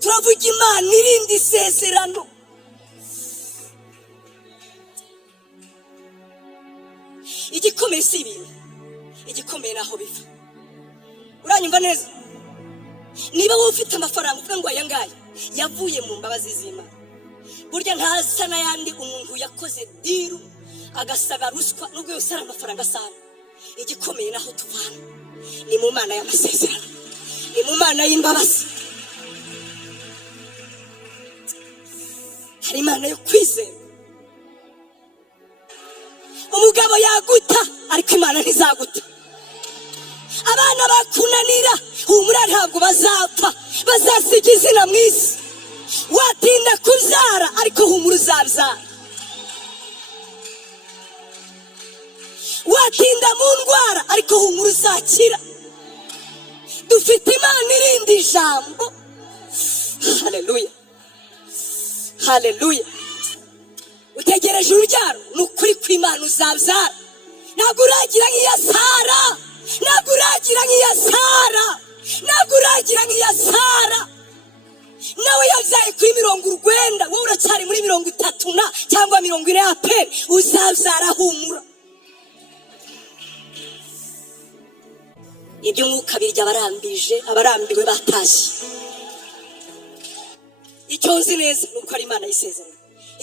turavuga Imana irindi isezerano. Igikomeye si ibintu, igikomeye naho biva. Uranyumva neza? Niba wowe ufite amafaranga uvuga ngo aya ngaya yavuye mu mbabazi z'Imana, burya ntasa n'ayandi umuntu yakoze diru agasaba ruswa nubwo yose ari amafaranga asana. Igikomeye naho tuvana ni mu Mana y'amasezerano, ni mu Mana y'imbabazi. Hari Imana yo kwizera. Umugabo yaguta ariko Imana ntizaguta. Abana bakunanira humura ntabwo bazapfa, bazasiga izina mu isi. Watinda kubyara ariko humura uzabyara. Watinda mu ndwara ariko humura uzakira. Dufite Imana irindi ijambo. Haleluya, haleluya. Utegereje urubyaro, ni ukuri kw'Imana uzabyara. Ntabwo uragira nk'iya Sara, ntabwo uragira nk'iya Sara, ntabwo uragira nk'iya Sara. Nawe yabyaye kuri 90, wowe uracyari muri 30 cyangwa 40 ya peri. Uzabyara humura. Ibyo mwuka birya abarambije, abarambiwe batashye. Icyo nzi neza nuko ari Imana y'isezerano.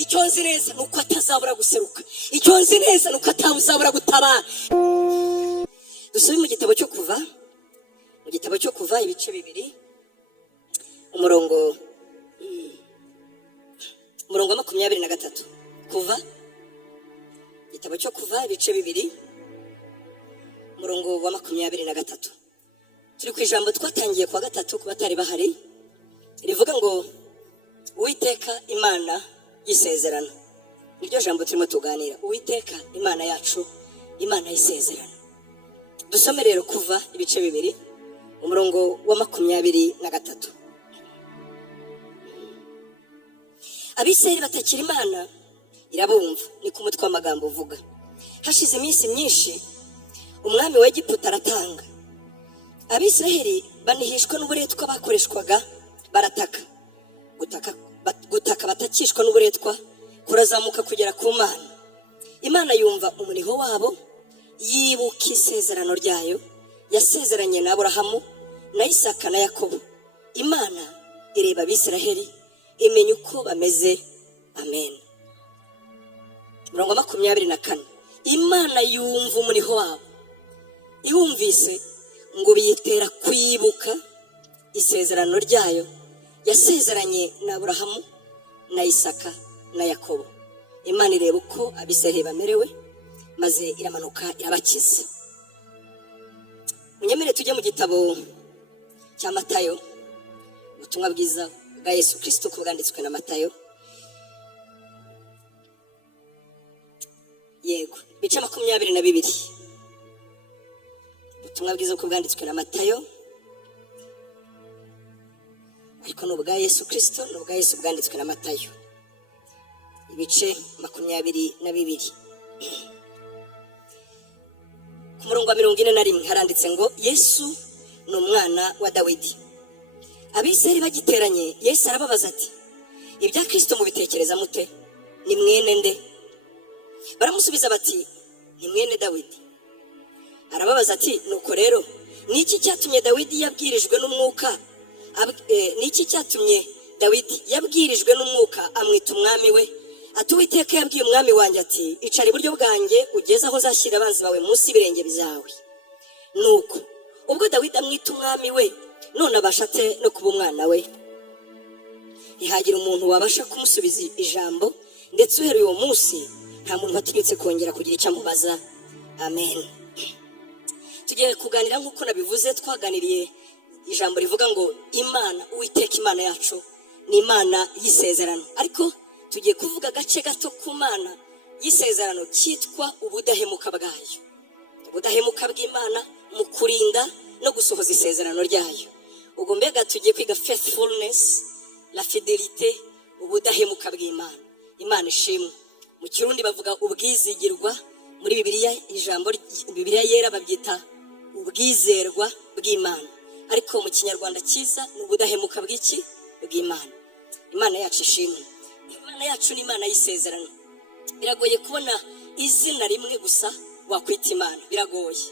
Icyo nzi neza nuko atazabura guseruka. Icyo nzi neza nuko atazabura gutabara. Dusubire mu gitabo cyo Kuva, mu gitabo cyo Kuva ibice 2, umurongo wa 23. Kuva, igitabo cyo Kuva ibice 2, umurongo wa 23. Turi ku ijambo twatangiye kwa gatatu ku batari bahari, rivuga ngo Uwiteka Imana y'isezerano. Niryo jambo turimo tuganira. Uwiteka Imana yacu, Imana y'isezerano. Dusome rero Kuva ibice 2, umurongo wa 23. Abisirayeli batakira Imana irabumva, ni ku mutwe w'amagambo uvuga. Hashize iminsi myinshi umwami wa Egiputa aratanga. Abisirayeli banihishwa n'uburetwa bakoreshwaga, barataka. Gutaka batakishwa n'uburetwa kurazamuka kugera ku Mana. Imana yumva umuniho wabo, yibuka isezerano ryayo yasezeranye na Aburahamu na Isaka na Yakobo. Imana ireba Abisirayeli, imenya uko bameze. Amen. Umurongo wa 24. Imana yumva umuniho wabo, iwumvise ngo biyitera kwibuka isezerano ryayo yasezeranye na Aburahamu na Isaka na Yakobo. Imana ireba uko Abisirayeli bamerewe, maze iramanuka irabakiza. Munyemere tujye mu gitabo cya Matayo, ubutumwa bwiza bwa Yesu Kristo kubwanditswe na Matayo. Yego, bice 22. Ubutumwa bwiza kubwanditswe na Matayo, ariko n'ubwa Yesu Kristo, n'ubwa Yesu bwanditswe na Matayo. Ibice 22. Ku murongo wa 41 haranditse ngo Yesu ni umwana wa Dawidi. Abisirayeli bagiteranye, Yesu arababaza ati, ibya Kristo mubitekereza mute? Ni mwene nde? Baramusubiza bati, ni mwene Dawidi. Arababaza ati, nuko rero niki cyatumye Dawidi yabwirijwe n'umwuka niki cyatumye Dawidi yabwirijwe n'umwuka amwita umwami we? Ati Uwiteka yabwiye umwami wanjye ati, icara iburyo bwanjye ugeze aho nzashyira abanzi bawe munsi y'ibirenge byawe. Nuko ubwo Dawidi amwita umwami we, none abashatse no kuba umwana we. Ntihagira umuntu wabasha kumusubiza ijambo, ndetse uhereye uwo munsi nta muntu watinyutse kongera kugira icyo amubaza. Amen. Tugiye kuganira nk'uko nabivuze, twaganiriye ijambo rivuga ngo Imana, Uwiteka Imana yacu ni Imana y'isezerano. Ariko tugiye kuvuga gace gato ku Mana y'isezerano cyitwa ubudahemuka bwayo. Ubudahemuka bw'Imana mu kurinda no gusohoza isezerano ryayo. Ubwo mbega tugiye kwiga faithfulness, la fidelité, ubudahemuka bw'Imana. Imana ishimwe. Mu Kirundi bavuga ubwizigirwa, muri Bibiliya yera babyita ubwizerwa bw'Imana. Ariko mu Kinyarwanda cyiza ni ubudahemuka bw'iki? bw'Imana. Imana yacu ishimwe. Imana yacu ni Imana y'isezerano. Biragoye kubona izina rimwe gusa wakwita Imana, biragoye.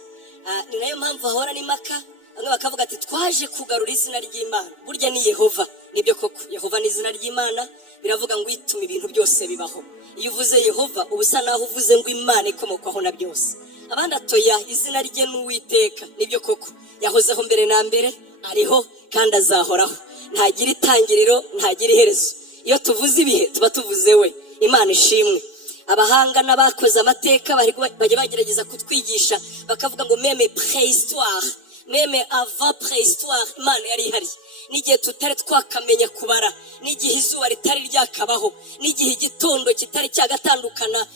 Ni nayo mpamvu hahora n'imaka, bamwe bakavuga ati twaje kugarura izina ry'Imana. Burya ni Yehova. Nibyo koko, Yehova ni izina ry'Imana, biravuga ngo ituma ibintu byose bibaho. Iyo uvuze Yehova ubusa naho uvuze ngo Imana ikomokwaho na byose. Abandi atoya izina rye n'Uwiteka. Nibyo koko, yahozeho mbere na mbere, ariho kandi azahoraho. Ntagira itangiriro, ntagira iherezo. Iyo tuvuze ibihe tuba tuvuze we. Imana ishimwe. Abahanga n'abakoze amateka bajya bagerageza kutwigisha bakavuga ngo meme préhistoire, meme avant préhistoire Imana yari ihari. N'igihe tutari twakamenya kubara, n'igihe izuba ritari ryakabaho, n'igihe igitondo kitari cyagatandukana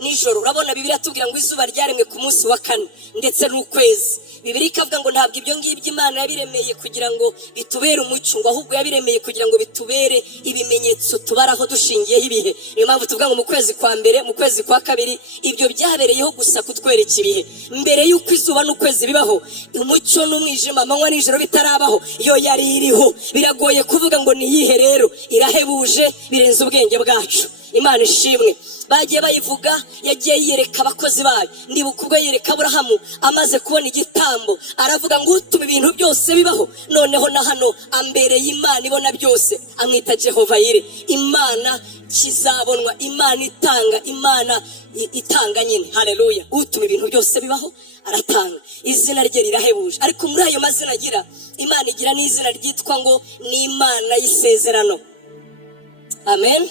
nijoro. Urabona Bibiliya tubwira ngo izuba ryaremwe ku munsi wa 4 ndetse n'ukwezi. Bibiliya ikavuga ngo ntabwo ibyo ngibyo Imana yabiremeye kugira ngo bitubere umucyo, ngo ahubwo yabiremeye kugira ngo bitubere ibimenyetso tubaraho dushingiyeho ibihe. Niyo mpamvu tuvuga ngo mu kwezi kwa mbere, mu kwezi kwa kabiri, ibyo byabereyeho gusa kutwereka ibihe. Mbere y'uko izuba n'ukwezi bibaho, umucyo n'umwijima, amanywa n'ijoro bitarabaho, yo yari iriho. Biragoye kuvuga ngo ni yihe rero, irahebuje birenze ubwenge bwacu. Imana ishimwe. Bagiye bayivuga, yagiye yereka abakozi bayo. Ndibuka ubwo yereka Aburahamu amaze kubona igitambo, aravuga ngo utuma ibintu byose bibaho. Noneho na hano ambereye Imana ibona byose, amwita Jehova Yire. Imana kizabonwa, Imana itanga, Imana itanga nyine. Haleluya. Utuma ibintu byose bibaho aratanga. Izina rye rirahebuje. Ariko muri ayo mazina agira, Imana igira n'izina ryitwa ngo ni Imana y'isezerano. Amen.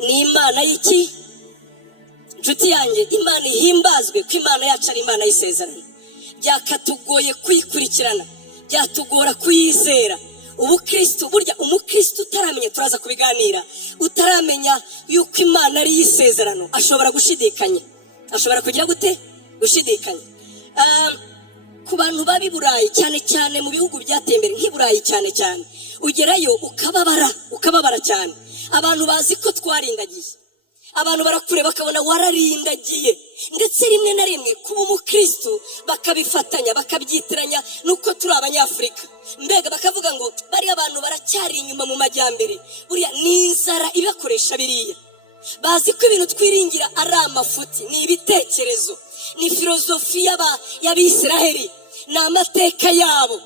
Ni Imana y'iki? Nshuti yanjye, Imana ihimbazwe ko Imana yacu ari Imana y'isezerano. Byakatugoye kuyikurikirana, byatugora kuyizera. Ubukristo, burya umukristo utaramenya, turaza kubiganira, utaramenya yuko Imana ari y'isezerano ashobora gushidikanya. Ashobora kugira gute? Gushidikanya. Ku bantu babi Burayi cyane cyane mu bihugu byateye imbere nk'i Burayi cyane cyane, ugerayo ukababara cyane. Abantu bazi ko twarindagiye. Abantu barakure bakabona wararindagiye, ndetse rimwe na rimwe kuba umukristo bakabifatanya bakabyitiranya nuko turi Abanyafurika. Mbega bakavuga ngo bari abantu baracyari inyuma mu majyambere. Buriya ni inzara ibakoresha biriya. Bazi ko ibintu twiringira ari amafuti, ni ibitekerezo, ni filozofi y'Abisiraheli, ni amateka yabo.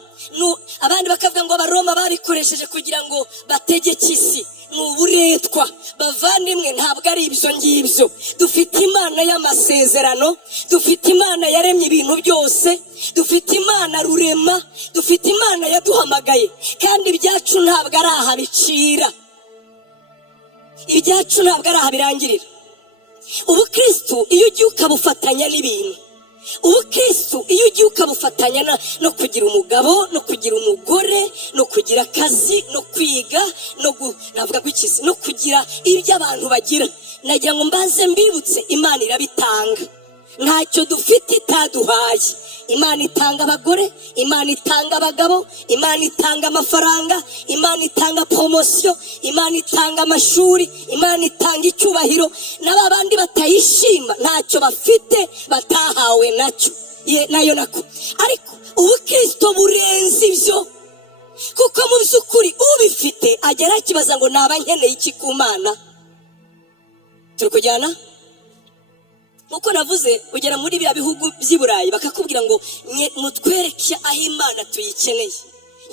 Abandi bakavuga ngo Abaroma babikoresheje kugira ngo bategeke isi. Ni uburetwa. Bavandimwe, ntabwo ari ibyo ngibyo. Dufite Imana y'amasezerano, dufite Imana yaremye ibintu byose, dufite Imana rurema, dufite Imana yaduhamagaye, kandi ibyacu ntabwo ari aha bicira, ibyacu ntabwo ari aha birangirira. Ubukristo iyo ugiye ukabufatanya n'ibintu, ubukristo iyo ugiye ukabufatanya no kugira umugabo, no kugira umugore, no kugira akazi, no kwiga, navuga gwikizi, no kugira ibyo abantu bagira, nagira ngo mbanze mbibutse, Imana irabitanga. Ntacyo dufite itaduhaye. Imana itanga abagore, Imana itanga abagabo, Imana itanga amafaranga, Imana itanga promotion, Imana itanga amashuri, Imana itanga icyubahiro. N'abandi batayishima ntacyo bafite batahawe nacyo, nayo nako. Ariko ubukristo burenze ibyo, kuko mu by'ukuri ubifite agera kibaza ngo naba nkeneye iki ku Mana. Turi kujyana? Uko navuze, ugera muri bya bihugu by'i Burayi bakakubwira ngo mutwereke aho Imana tuyikeneye.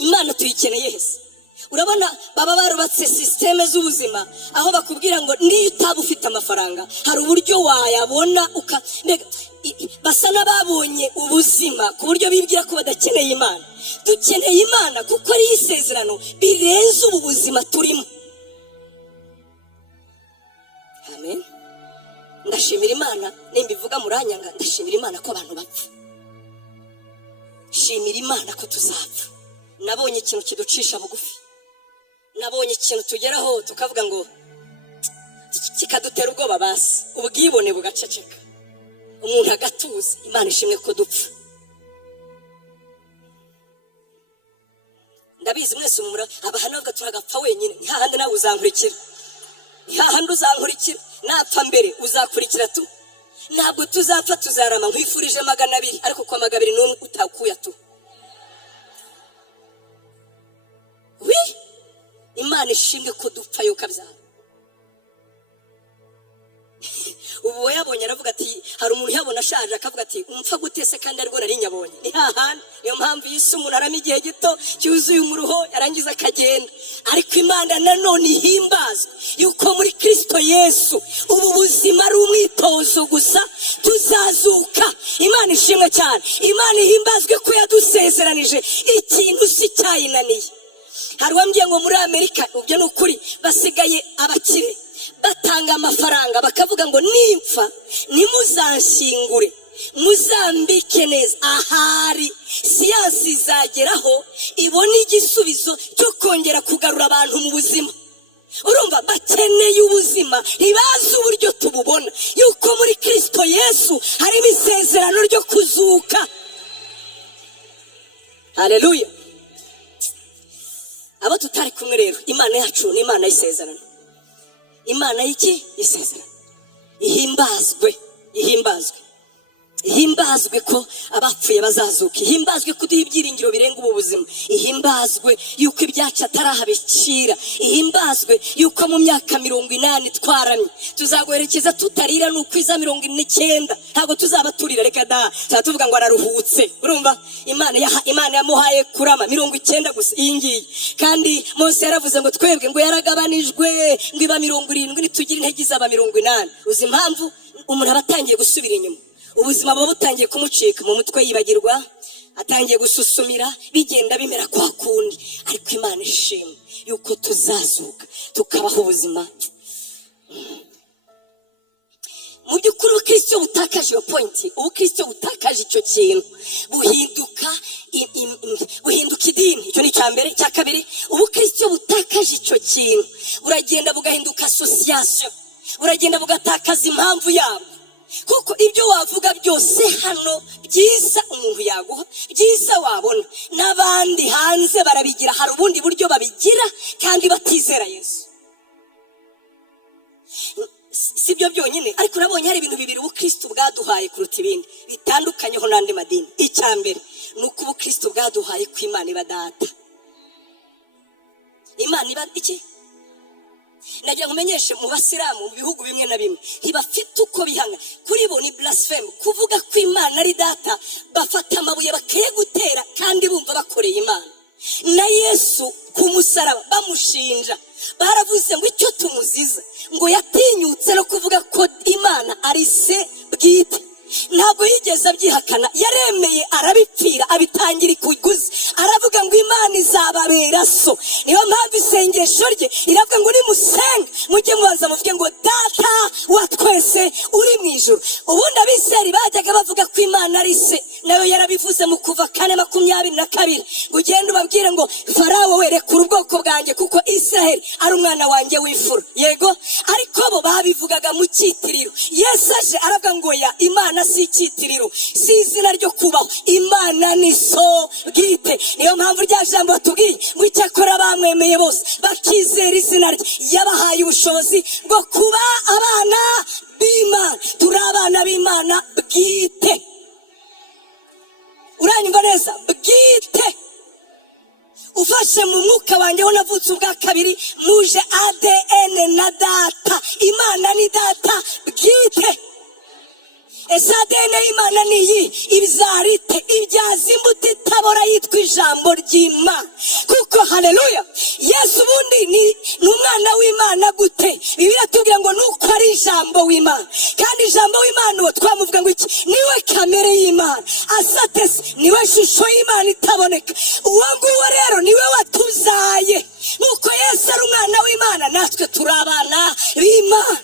Imana tuyikeneye hese. Urabona baba barubatse systeme z'ubuzima aho bakubwira ngo niyo utaba ufite amafaranga hari uburyo wayabona basa n'ababonye ubuzima ku buryo bibwira ko badakeneye Imana. Dukeneye Imana kuko ari isezerano birenze ubu buzima turimo. Amen. Ndashimira Imana, nimbivuga muranyanga, ndashimira Imana ko abantu bapfa. Shimira Imana ko tuzapfa. Nabonye ikintu kiducisha bugufi, nabonye ikintu tugeraho tukavuga ngo kikadutera ubwoba, basi ubwibone bugaceceka, umuntu agatuza. Imana ishimwe ko dupfa. Ndabizi mwese umura abahana bavuga turagapfa wenyine, ntahandi nawe uzankurikira, ntahandi uzankurikira, napfa mbere uzakurikira tu. Ntabwo tuzapfa, tuzarama. Nkwifurije 200, ariko kwa 200 n'umwe utakuya tu. Imana ishimwe ko dupfa yo kabyara. Ubu yabonye aravuga ati hari umuntu yabona ashaje akavuga ati umfa gutese kandi ariko nari nyabonye. Ni hahandi niyo mpamvu Yesu umuntu arama igihe gito cyuzuye umuruho yarangiza akagenda. Ariko Imana nanone ihimbazwe yuko muri Kristo Yesu ubu buzima ari umwitozo gusa tuzazuka. Imana ishimwe cyane. Imana ihimbazwe ko yadusezeranije ikintu si cyayinaniye. Hari wambwiye ngo muri Amerika ubyo ni ukuri basigaye abakire batanga amafaranga bakavuga ngo nimpfa nimuzanshyingure muzambike neza. Ahari siyansi izageraho ibona igisubizo cyo kongera kugarura abantu mu buzima. Urumva bakeneye ubuzima ntibazi uburyo tububona yuko muri Kristo Yesu harimo isezerano ryo kuzuka. Haleluya. Abo tutari kumwe rero Imana yacu ni Imana y'isezerano. Imana y'iki? Isezerano. Ihimbazwe ko abapfuye bazazuka. Ihimbazwe ko duha ibyiringiro birenga ubu buzima. Ihimbazwe yuko ibyacu atarahabikira. Ihimbazwe yuko mu myaka 80 twaramye tuzaguherekeza tutarira n'ukwiza 99 ntago tuzabaturira. Reka da tuvuga ngo araruhutse. Urumva Imana yamuhaye kurama 90 gusa iyi. Kandi Mose yaravuze ngo twebwe ngo yaragabanijwe ngo iba 70 nitugira intege zaba 80. Uzi impamvu umuntu abatangiye gusubira inyuma. Ubuzima bwo butangiye kumucika mu mutwe yibagirwa, atangiye gususumira bigenda bimera kwa kundi. Ariko Imana ishimwe yuko tuzazuka tukabaho ubuzima. Mu by'ukuri Kristo butakaje iyo point, Kristo butakaje icyo kintu buhinduka idini. Icyo ni cyambere. Cya kabiri Kristo butakaje icyo kintu buragenda bugahinduka association, buragenda bugatakaza impamvu yabo. Kuko ibyo wavuga byose hano byiza umuntu yaguha byiza wabona n'abandi hanze barabigira. Hari ubundi buryo babigira kandi batizera Yesu. Sibyo byonyine ariko nabonye hari ibintu bibiri Kristo bwaduhaye kuruta ibindi bitandukanyeho n'andi madini. Icyambere nuko Kristo bwaduhaye ko Imana iba data. Imana iba iki? Nagira kumenyeshe mu Basilamu mu bihugu bimwe na bimwe ntibafite uko bihanga. Kuri bo ni blasphemy kuvuga ko Imana ari data. Bafata amabuye bakeye gutera kandi bumva bakoreye Imana. Na Yesu ku musaraba bamushinja baravuze ngo icyo tumuziza ngo yatinyutse no kuvuga ko Imana ari se bwite. Ntabwo yigeze abyihakana, yaremeye arabipfira abitangira ikuguzi. Aravuga ngo Imana izababera so. Niyo mpamvu isengesho rye iravuga ngo nimusenge mujye mubanza muvuge ngo data wa twese uri mu ijuru. Ubundi abisirayeli bajyaga bavuga ko Imana ari se, nayo yarabivuze mu Kuva 4:22 ngo ugende ubabwire ngo Farawo werekura ubwoko bwanjye kuko Israheli ari umwana wanjye w'imfura. Yego, ariko bo babivugaga mu cyitiriro. Yesu aje aravuga ngo ya Imana si icyitiriro, si izina ryo kubaho. Imana ni so bwite. Niyo mpamvu rya jambo batubwiye ngo icyakora bamwemeye bose bakizera izina rye yabahaye ubushobozi bwo kuba abana b'Imana. Turi abana b'Imana bwite. Uranyumva neza? Bwite. Ufashe mu mwuka wanjye ho navutse ubwa kabiri muje ADN na data. Imana ni data bwite. ADN y'Imana ni iyi ibizarite ibyaza imbuto itabora yitwa ijambo ry'Imana. Kuko haleluya Yesu ubundi ni umwana w'Imana gute? Bibiliya tubwira ngo nuko ari ijambo w'Imana. Kandi ijambo w'Imana uwo twamuvuga ngo iki? Niwe kamere y'Imana. Asatese niwe shusho y'Imana itaboneka. Uwo nguwo rero niwe watuzaye. Nuko Yesu ari umwana w'Imana natwe turi abana b'Imana.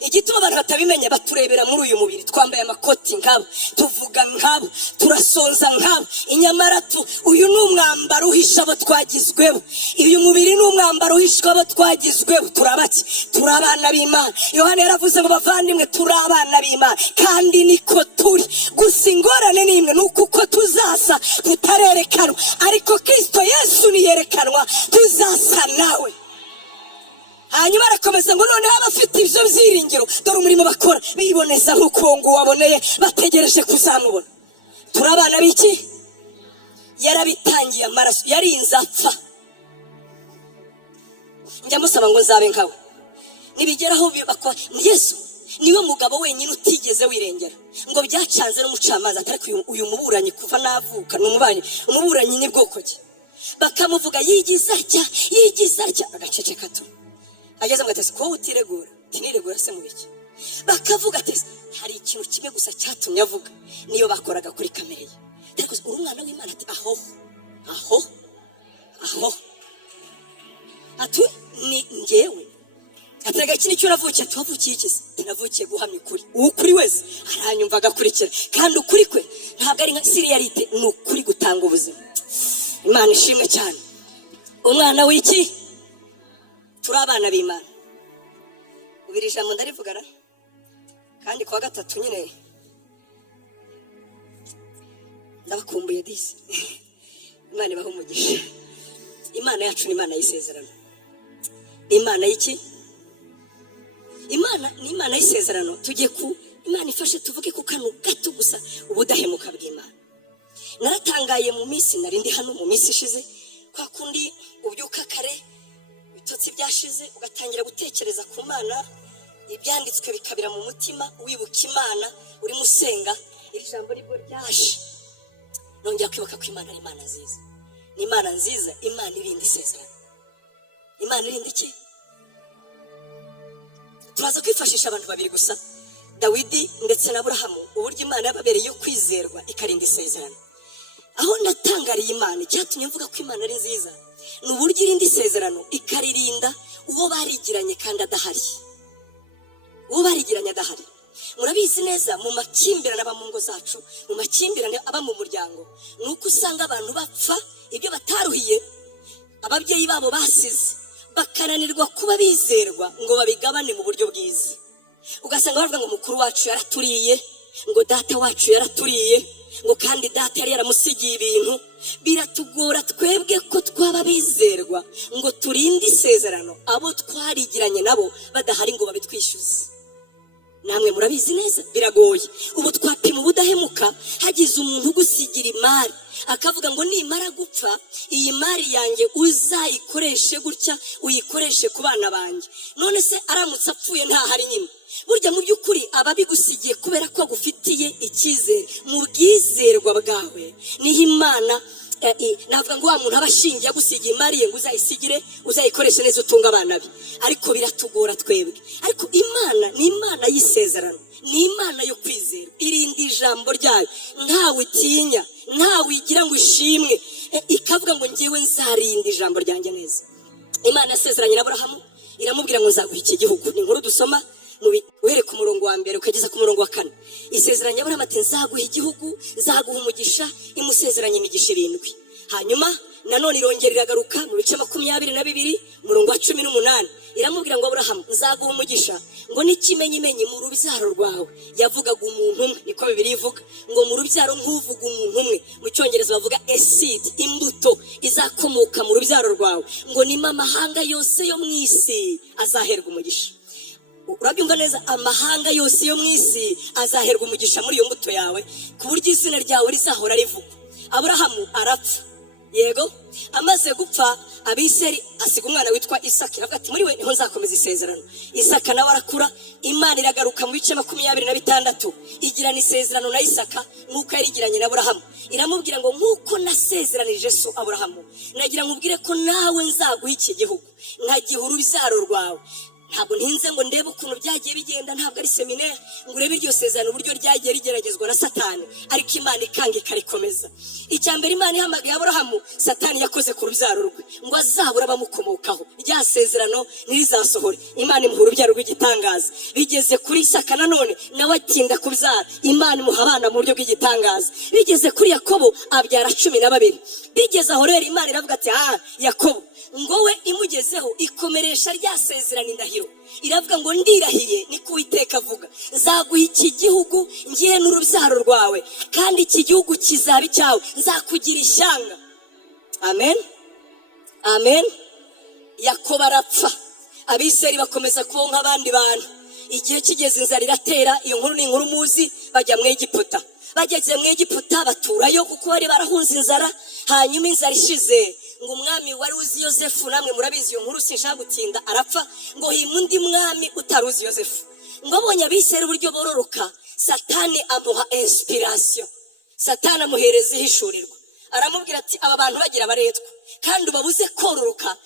Igituma abantu batabimenya baturebera muri uyu mubiri twambaye amakoti nkabo, tuvuga nkabo, turasonza nkabo. Inyamara uyu ni umwambaro uhisha abo twagizweho. Uyu mubiri ni umwambaro uhisha abo twagizweho. Turabaki? Turi abana b'Imana. Yohana yaravuze ngo bavandimwe turi abana b'Imana kandi niko turi. Gusa ingorane ni imwe, nuko uko tuzasa tutarerekanwa, ariko Kristo Yesu niyerekanwa tuzasa nawe. Hanyuma arakomeza ngo noneho abafite ibyo byiringiro dore umurimo bakora biboneza nk'uko ngo waboneye bategereje kuzamubona. Turi abana b'iki? Yarabitangiye amaraso yarinze apfa njya musaba ngo nzabe nkawe. Nibigeraho bibakwa Yesu niwe mugabo wenyine utigeze wirengera ngo byacanze n'umucamanza atari uyu muburanyi kuva navuka umuburanyi ni bwoko ki, bakamuvuga yigiza atya agaceceka tu ageze ngo atese ko utiregura tiniregura se mu biki, bakavuga ati hari ikintu kimwe gusa cyatumye avuga niyo bakoraga kuri kamera ye, ariko umwana w'Imana ati aho atu ni ngewe atega kini cyo navukiye tuvukiye ikisi navukiye guhamya ukuri, ukuri wese aranyumva agakurikira kandi ukuri kwe ntabwo ari nka siriyarite, ni ukuri gutanga ubuzima. Imana ishimwe cyane. Umwana w'iki turi abana b'Imana, ubiri ijambo ndarivugara kandi kuwa gatatu nyine ndabakumbuye disi. Imana ibaho umugisha. Imana yacu ni Imana y'isezerano. Imana y'iki? Imana ni Imana y'isezerano. Tugiye ku Imana ifashe tuvuge ku kantu gato gusa ubudahemuka bw'Imana. Naratangaye mu minsi narindi hano mu minsi ishize kwa kundi ubyuka kare bitotsi byashize ugatangira gutekereza ku Mana, ibyanditswe bikabira mu mutima wibuka Imana uri musenga, iri jambo nibwo ryashe nongera kwibuka ko Imana ari Imana nziza. Ni Imana nziza, Imana irinda isezerano. Imana irinda iki? Turaza kwifashisha abantu babiri gusa, Dawidi ndetse na Aburahamu, uburyo Imana yababereye kwizerwa ikarinda isezerano. Aho natangariye Imana cyatumye mvuga ko Imana ari nziza ni uburyo irinda isezerano ikaririnda uwo barigiranye kandi adahari. Murabizi neza mu makimbirane aba mu ngo zacu, mu makimbirane aba mu muryango, nuko usanga abantu bapfa ibyo bataruhiye ababyeyi babo basize, bakananirwa kuba bizerwa ngo babigabane mu buryo bwiza. Ugasanga bavuga ngo mukuru wacu yaraturiye, ngo data wacu yaraturiye, ngo kandi data yari yaramusigiye ibintu. Biratugora twebwe ko twaba bizerwa ngo turinde isezerano abo twarigiranye nabo badahari ngo babitwishyuze. Namwe murabizi neza biragoye. Ubu twapima ubudahemuka, hagize umuntu ugusigira imari akavuga ngo nimara gupfa iyi mari yanjye uzayikoreshe gutya, uyikoreshe ku bana banjye. None se aramutse apfuye ntahari nyine, burya mu by'ukuri ababigusigiye kubera ko agufitiye icyizere mu bwizerwa bwawe niho Imana navuga ngo wa muntu abashingiye gusigiye imari ye ngo uzayisigire uzayikoreshe neza utunga abana be. Ariko biratugora twebwe. Ariko Imana ni Imana y'isezerano, ni Imana yo kwizera, irinda ijambo ryayo, ntawe tinya, ntawe igira ngo ishimwe, ikavuga ngo ngewe nzarinda ijambo ryanjye neza. Imana yasezeranye na Aburahamu iramubwira ngo nzaguha iki gihugu. Ni inkuru dusoma uhere ku murongo wa mbere ukageza ku murongo wa 4. Isezeranye Aburahamu ati nzaguha igihugu, nzaguha umugisha, imusezeranye imigisha 7. Hanyuma nanone irongera iragaruka mu bice 22 murongo wa 18 iramubwira ngo Aburahamu nzaguha umugisha ngo n'ikimenyimenyi mu rubyaro rwawe. Yavugaga umuntu umwe, niko Bibiliya ivuga ngo mu rubyaro nk'uvuga umuntu umwe, mu cyongereza bavuga a seed, imbuto izakomoka mu rubyaro rwawe, ngo nima amahanga yose yo mu isi azaherwa umugisha. Urabyumva neza, amahanga yose yo mu isi azaherwa umugisha muri iyo mbuto yawe, ku buryo izina ryawe rizahora rivugwa. Aburahamu arapfa, yego amaze gupfa Abiseri asiga umwana witwa Isaka. Aravuga ati muri we niho nzakomeza isezerano. Isaka nawe arakura, Imana iragaruka mu bice 26 igirana isezerano na Isaka nk'uko yarigiranye na Aburahamu. Iramubwira ngo nk'uko nasezeranije so Aburahamu, nagira nkubwire ko nawe nzaguha iki gihugu, nkagiha urubyaro rwawe. Ntabwo ntinze ngo ndebe ukuntu byagiye bigenda, ntabwo ari seminaire ngo urebe iryo sezerano uburyo ryagiye rigeragezwa na Satani, ariko Imana ikanga ikarikomeza. Icyambere Imana ihamagaye Aburahamu, Satani yakoze ku rubyaro rwe ngo azabura abamukomokaho, rya sezerano nirizasohore. Imana imuha urubyaro rw'igitangaza. Bigeze kuri Isaka nanone nawe atinda kubyara, Imana imuha abana mu buryo bw'igitangaza. Bigeze kuri Yakobo abyara 12. Bigeze aho rero Imana iravuga ati Yakobo ngo we imugezeho ikomeresha rya sezerano indahiro. Iravuga ngo ndirahiye niko Uwiteka avuga, nzaguha iki gihugu ngiye n'urubyaro rwawe, kandi iki gihugu kizaba icyawe, nzakugira ishyanga. Amen, amen. Yakobo arapfa, Abiseri bakomeza kubaho nk'abandi bantu. Igihe kigeze inzara iratera, iyo nkuru ni inkuru muzi. Bajya mu Egiputa, bageze mu Egiputa baturayo kuko bari barahunze inzara. Hanyuma inzara ishize ngo umwami wari uzi Yosefu, namwe murabizi iyo nkuru sinshaka gutinda, arapfa, ngo hima undi mwami utaruzi Yosefu. Ngo abonye Abisirayeli uburyo bororoka, Satani amuha inspiration, Satani amuhereza ihishurirwa, aramubwira ati aba bantu bagira baretwa kandi ubabuze kororoka.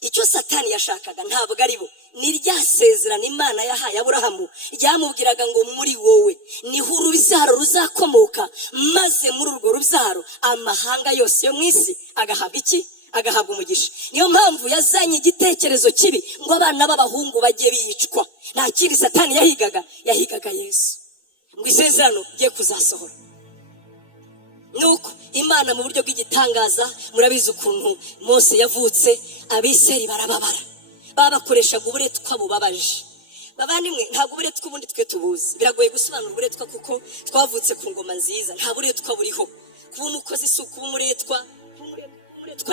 Icyo Satani yashakaga ntabwo ari bo, ni rya sezerano Imana yahaye Aburahamu ryamubwiraga ngo muri wowe niho urubyaro ruzakomoka, maze muri urwo rubyaro amahanga yose yo mu isi agahabwa iki? Agahabwa umugisha. Niyo mpamvu yazanye igitekerezo kibi ngo abana b'abahungu bajye bicwa. Nta kindi Satani yahigaga Yesu, ngo isezerano rye kuzasohora. Nuko Imana mu buryo bw'igitangaza, murabizi ukuntu Mose yavutse, Abisirayeli barababara, babakoreshaga uburetwa bubabaje. Bavandimwe, ntabwo uburetwa ubundi twe tubuzi, biragoye gusobanura uburetwa kuko twavutse ku ngoma nziza. Nta buretwa buriho. Kuba umukozi si ukuba umuretwa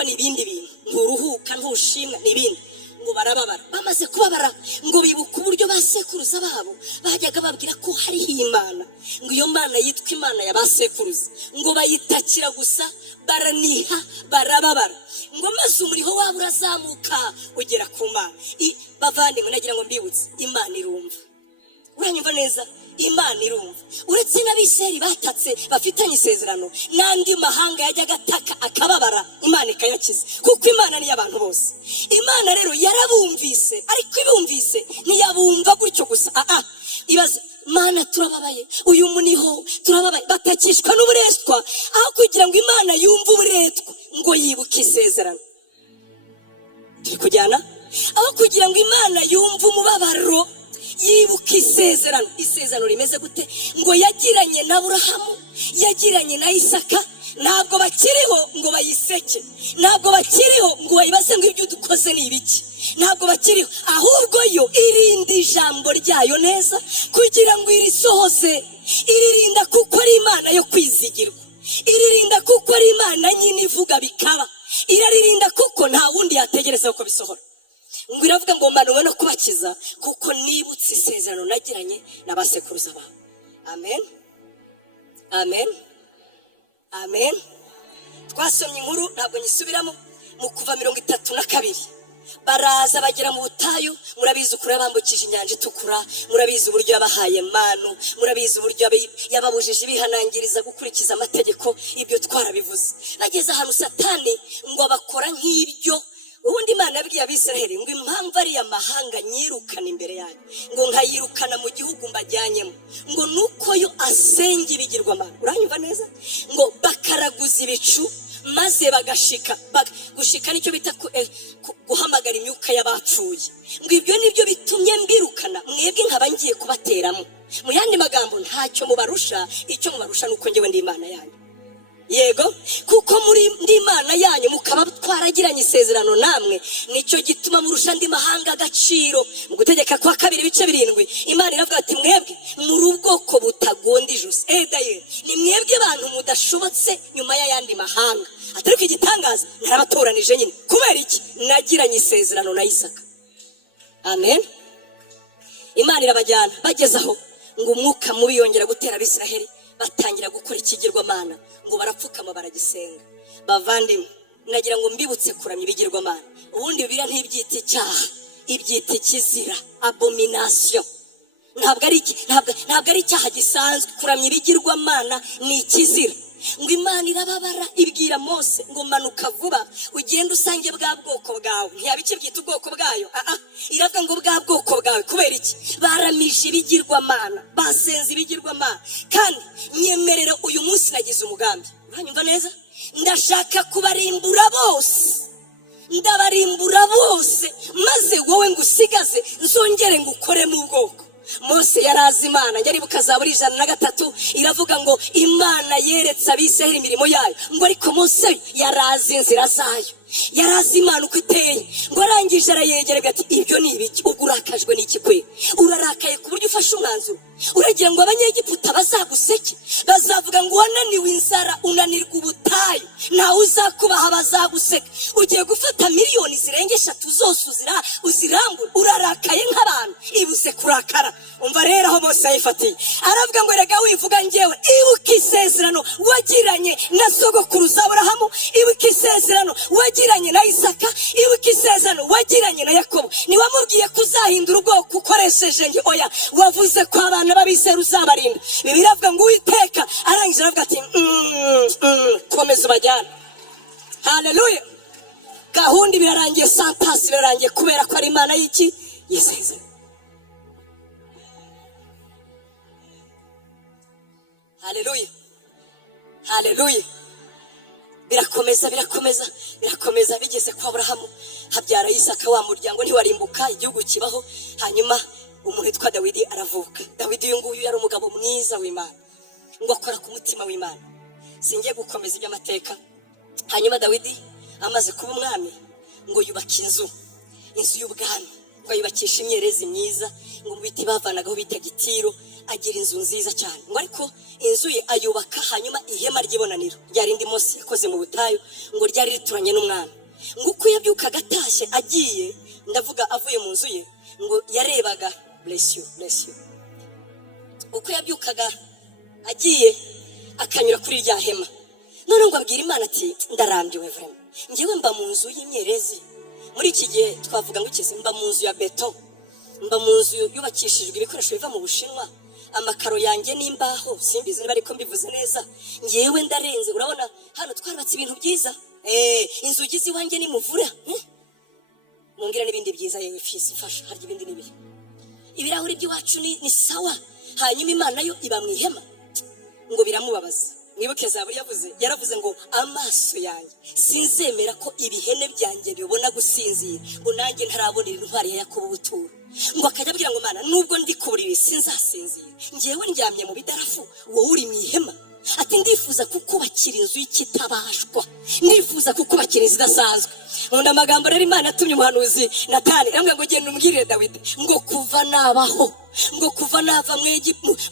ni ibindi bintu, nturuhuka ntushimwa ni ibindi. Ngo barababara, bamaze kubabara ngo bibuka uburyo basekuruza babo bajyaga babwira ko hariho Imana, ngo iyo Mana yitwa Imana ya basekuruza, ngo bayitakira gusa, baraniha, barababara, ngo maze umuriho wabo urazamuka ugera ku Mana. Bavandimwe, nagira ngo mbibutse, Imana irumva. Uranyumva neza? Imana irumva. Uretse n'Abisirayeli batatse bafitanye isezerano, n'andi mahanga yajyaga ataka akababara, Imana ikayakiza, kuko Imana ni y'abantu bose. Imana rero yarabumvise, ariko ibumvise ntiyabumva gutyo gusa. Ibaze, Mana turababaye, uyu muniho turababaye, batakishwa n'uburetwa, aho kugira ngo Imana yumve uburetwa ngo yibuke isezerano. Turi kujyana? Aho kugira ngo Imana yumve umubabaro yibuka isezerano. Isezerano rimeze gute? Ngo yagiranye na Aburahamu, yagiranye na Isaka, ntabwo bakiriho ngo bayiseke, ntabwo bakiriho ngo bayibaze ngo ibyo dukoze ni ibiki, ntabwo bakiriho, ahubwo yo irinda ijambo ryayo neza kugira ngo irisohoze. Iririnda kuko ari Imana yo kwizigirwa, iririnda kuko ari Imana nyine ivuga bikaba, iraririnda kuko nta wundi yategereza uko bisohora. Ngo iravuga ngo manuwe no kubakiza kuko nibutse isezerano nagiranye n'abasekuruza babo. Amen, amen, amen. Twasomye inkuru, ntabwo nyisubiramo, mu Kuva 32. Baraza bagera mu butayu, murabizi ukuri yabambukije inyanja itukura, murabizi uburyo yabahaye manu, murabizi uburyo yababujije bihanangiriza gukurikiza amategeko. Ibyo twarabivuze. Bageze ahantu Satani ngo abakora nk'ibyo. Ubundi Imana yabwiye Abisirayeli ngo impamvu ari amahanga nyirukana imbere yanyu, ngo nkayirukana mu gihugu mbajyanyemo, ngo nuko yo asenga ibigirwamana. Uranyumva neza? Ngo bakaraguza ibicu maze bagashika. Gushika nicyo bita guhamagara imyuka y'abapfuye. Ngo ibyo nibyo bitumye mbirukana, mwebwe nkaba ngiye kubateramo. Mu yandi magambo, ntacyo mubarusha, icyo mubarusha nuko ngewe ndi Imana yanyu. Yego, kuko muri ndi Imana yanyu mukaba twaragiranye isezerano namwe, nicyo gituma murusha ndi mahanga agaciro. Mu Gutegeka kwa 2:7 Imana iravuga ati mwebwe muri ubwoko butagonda ijosi. Ni mwebwe abantu mudashobotse nyuma y'ayandi mahanga. Atariko igitangaza, narabatoranije nyine. Kubera iki? Nagiranye isezerano na Isaka. Amen. Imana irabajyana, bagezaho ngo umwuka mubi yongera gutera Abisirayeli, batangira gukora ikigirwamana, ngo barapfukama baragisenga. Bavandimwe, nagira ngo mbibutse kuramya ibigirwamana. Ubundi Bibiliya ntibyita icyaha, ibyita ikizira, abomination. Ntabwo ari icyaha gisanzwe. Kuramya ibigirwamana ni ikizira. Ngo Imana irababara, ibwira Mose ngo manuka vuba ugende usange bwa bwoko bwawe. Ntiyabikibyita ubwoko bwayo, iravuga ngo bwa bwoko bwawe. Kubera iki? Baramije ibigirwamana, basenze ibigirwamana. Kandi nyemerera uyu munsi nagize umugambi. Uranyumva neza? Ndashaka kubarimbura bose, ndabarimbura bose, maze wowe ngusigaze nzongere ngukore mu bwoko. Mose yarazi Imana. Njyaribuka Zaburi 103 iravuga ngo Imana yeretse Abisirayeli imirimo yayo, ngo ariko Mose yarazi inzira zayo, yarazi Imana uko iteye. Ngo arangije arayegerega ati ibyo ni ibiki? Ugurakajwe n'iki kwe? Urarakaye ku buryo ufashe umwanzuro? Uragira ngo Abanyegiputa bazaguseke? Bazavuga ngo wananiwe inzara, unanirwa ubutayu, ntawe uzakubaha, bazaguseka. Ugiye gufata miliyoni zirenga 3 zose uzirambura? Urarakaye nk'abantu, ibuze kurakara. Umva umva rero aho Mose yifatiye aravuga ngo rega wivuga njyewe ibuka isezerano wagiranye na sogokuruza Aburahamu, ibuka isezerano wagiranye na Isaka, ibuka isezerano wagiranye na Yakobo. Niwamubwiye kuzahindura ubwoko ukoresheje njye oya, wavuze ko abana b'Abisirayeli uzabarinda. Bibiliya avuga ngo Uwiteka arangije aravuga ati komeza ubajyane. Haleluya. Gahunda birarangiye, santasi birarangiye kubera ko ari Imana y'iki yisezerano. Haleluya. Haleluya. Birakomeza bigeze kwa Aburahamu habyara Isaka, wa muryango ntiwarimbuka, igihugu kibaho. Hanyuma umuntu witwa Dawidi aravuka. Dawidi uyu nguyu yari umugabo mwiza w'Imana, ngo akora ku mutima w'Imana. Singiye gukomeza iby'amateka. Hanyuma Dawidi amaze kuba umwami ngo yubaka inzu y'ubwami, ngo yubakisha imyerezi myiza, ngo mu biti bavanagaho bita gitiro, agira inzu nziza cyane. Ngo ariko inzu ye ayubaka, hanyuma ihema ry'ibonaniro ryarindi Mose yakoze mu butayu ngo ryari rituranye n'umwami. Ngo uko yabyukaga atashye agiye, ndavuga avuye mu nzu ye, ngo yarebaga bless you uko yabyukaga agiye akanyura kuri rya hema. None ngo abwira Imana ati ndarambiwe vraiment, ngewe mba mu nzu y'imyerezi. Muri iki gihe twavuga ngo ikise mba mu nzu ya beton, mba mu nzu yubakishijwe ibikoresho biva mu Bushinwa, amakaro yanjye n'imbaho, simbizi niba ariko mbivuze neza. Ngewe ndarenze, urabona hano twarubatse ibintu byiza, inzugi ziwanjye ni muvura, mungira n'ibindi byiza yewe fisi fasha harya ibindi nibihe. Ibirahuri by'iwacu ni sawa, hanyuma Imana yo iba mu ihema. Ngo biramubabaza. Mwibuke Zaburi yaravuze ngo amaso yanjye sinzemera ko ibihene byanjye bibona gusinzira, ngo nanjye ntarabonera intwari ya Yakobo ubuturo. Ngo akajya abwira ngo Mana nubwo ndi ku buriri sinzasinzira, ngewe ndyamye mu bidarafu, wowe uri mu ihema. Ati ndifuza kukubakira inzu y'ikitabashwa, ndifuza kukubakira inzu idasanzwe. Nkunda amagambo rero Imana yatumye umuhanuzi Natani namwe ngo genda umbwirire Dawidi ngo kuva nabaho, ngo kuva nava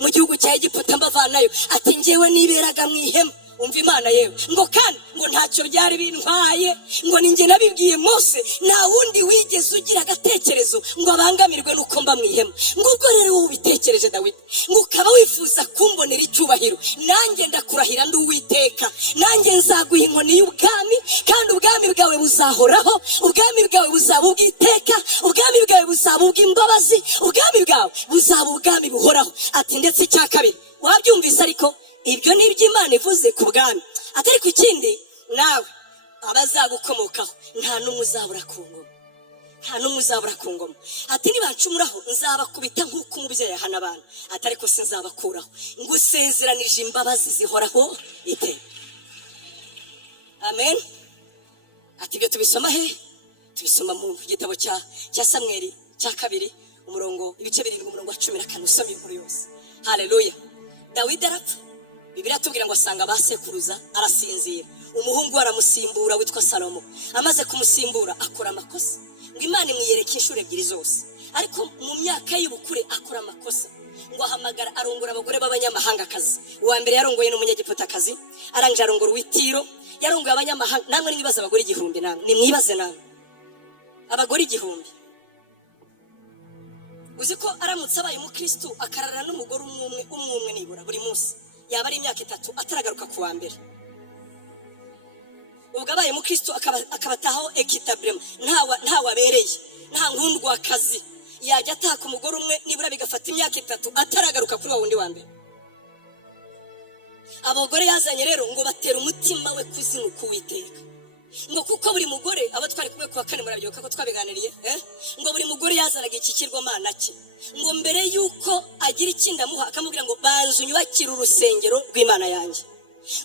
mu gihugu cya Egiputa mbavanayo, ati ngewe niberaga mu ihema. Umva Imana yewe, ngo kandi ngo ntacyo byari bintwaye, ngo ninjye nabibwiye Mose, nta wundi wigeze ugira agatekerezo ngo abangamirwe nuko mba mu ihema. Ngo ubwo rero wowe ubitekereje Dawidi, ngo ukaba wifuza kumbonera icyubahiro, nanjye ndakurahira ndi Uwiteka, nanjye nzaguha inkoni y'ubwami, kandi ubwami bwawe buzahoraho, ubwami bwawe buzaba ubw'iteka, ubwami bwawe buzaba ubw'imbabazi, ubwami bwawe buzaba ubwami buhoraho. Ati ndetse icya kabiri wabyumvise, ariko ibyo ni iby'Imana ivuze ku bwami, atari ku kindi nawe abazagukomokaho nta n'umwe uzabura ku ngoma, ati nibacumuraho nzabakubita nk'uko umubyeyi ahana abana, atari ko sinzabakuraho, ngo usezeranije imbabazi zihoraho iteka. Amen. Ati ibyo tubisoma he? Tubisoma mu gitabo cya Samweli cya kabiri ibice 7 umurongo wa 14 usomye inkuru yose. Haleluya. Dawidi arapfa, Bibiliya tubwira ngo asanga basekuruza arasinzira, umuhungu aramusimbura witwa Salomo. Amaze kumusimbura akora amakosa, ngo Imana imwiyereka inshuro 2 zose, ariko mu myaka y'ubukure akora amakosa. Ngo ahamagara arongora abagore b'abanyamahangakazi. Uwa mbere yarongoye n'umunyagiputakazi, arangije arongora Uwitiro, yarongoye abanyamahanga. Namwe nibaza abagore 1000, namwe nimwibaze namwe abagore 1000. Uziko aramutse abaye umukristo akararana n'umugore umwe nibura buri munsi, yaba ari imyaka 3 ataragaruka ku wa mbere. Ubwo abaye umukristo akabataho equitablement, ntawabereye, nta nkundwa akazi, yajya ataka umugore umwe nibura bigafata imyaka 3 ataragaruka kuri wa wundi wa mbere. Abagore yazanye rero ngo batera umutima we kuzinuka Uwiteka, ngo kuko buri mugore aba twari kumwe kuwa 4 murabyoka ko twabiganiriye, ngo buri mugore yazanaga ikikirwamana cye, ngo mbere yuko agira ikindi amuha akamubwira ngo banzu nyubakira urusengero rw'Imana yanjye.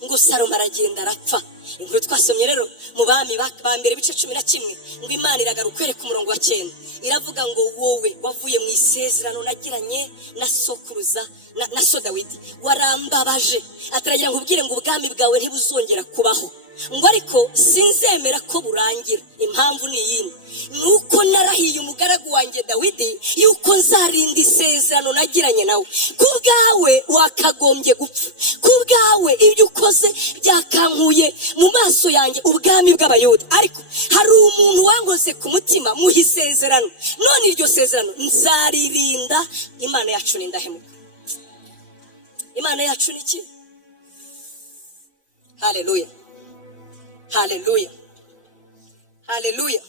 Ngo Salomo aragenda arapfa. Inkuru twasomye rero mu bami ba mbere bice 11, ngo Imana iragaruka ku murongo wa 9, iravuga ngo wowe wavuye mu isezerano nagiranye na sokuruza na so Dawidi, warambabaje, ataragira ngo ubwire ngo ubwami bwawe ntibuzongera kubaho, ngo ariko sinzemera ko burangira. Impamvu ni yindi, nuko narahiye umugaragu wanjye Dawidi yuko nzarinda isezerano nagiranye nawe. Kubwawe wakagombye gupfa, ubwawe ibyo ukoze byakankuye mu maso yanjye ubwami bw'abayuda, ariko hari umuntu wangoze ku mutima muha isezerano, none iryo sezerano nzaririnda. Imana yacu ni indahemuka. Imana yacu ni iki? Haleluya, haleluya, haleluya.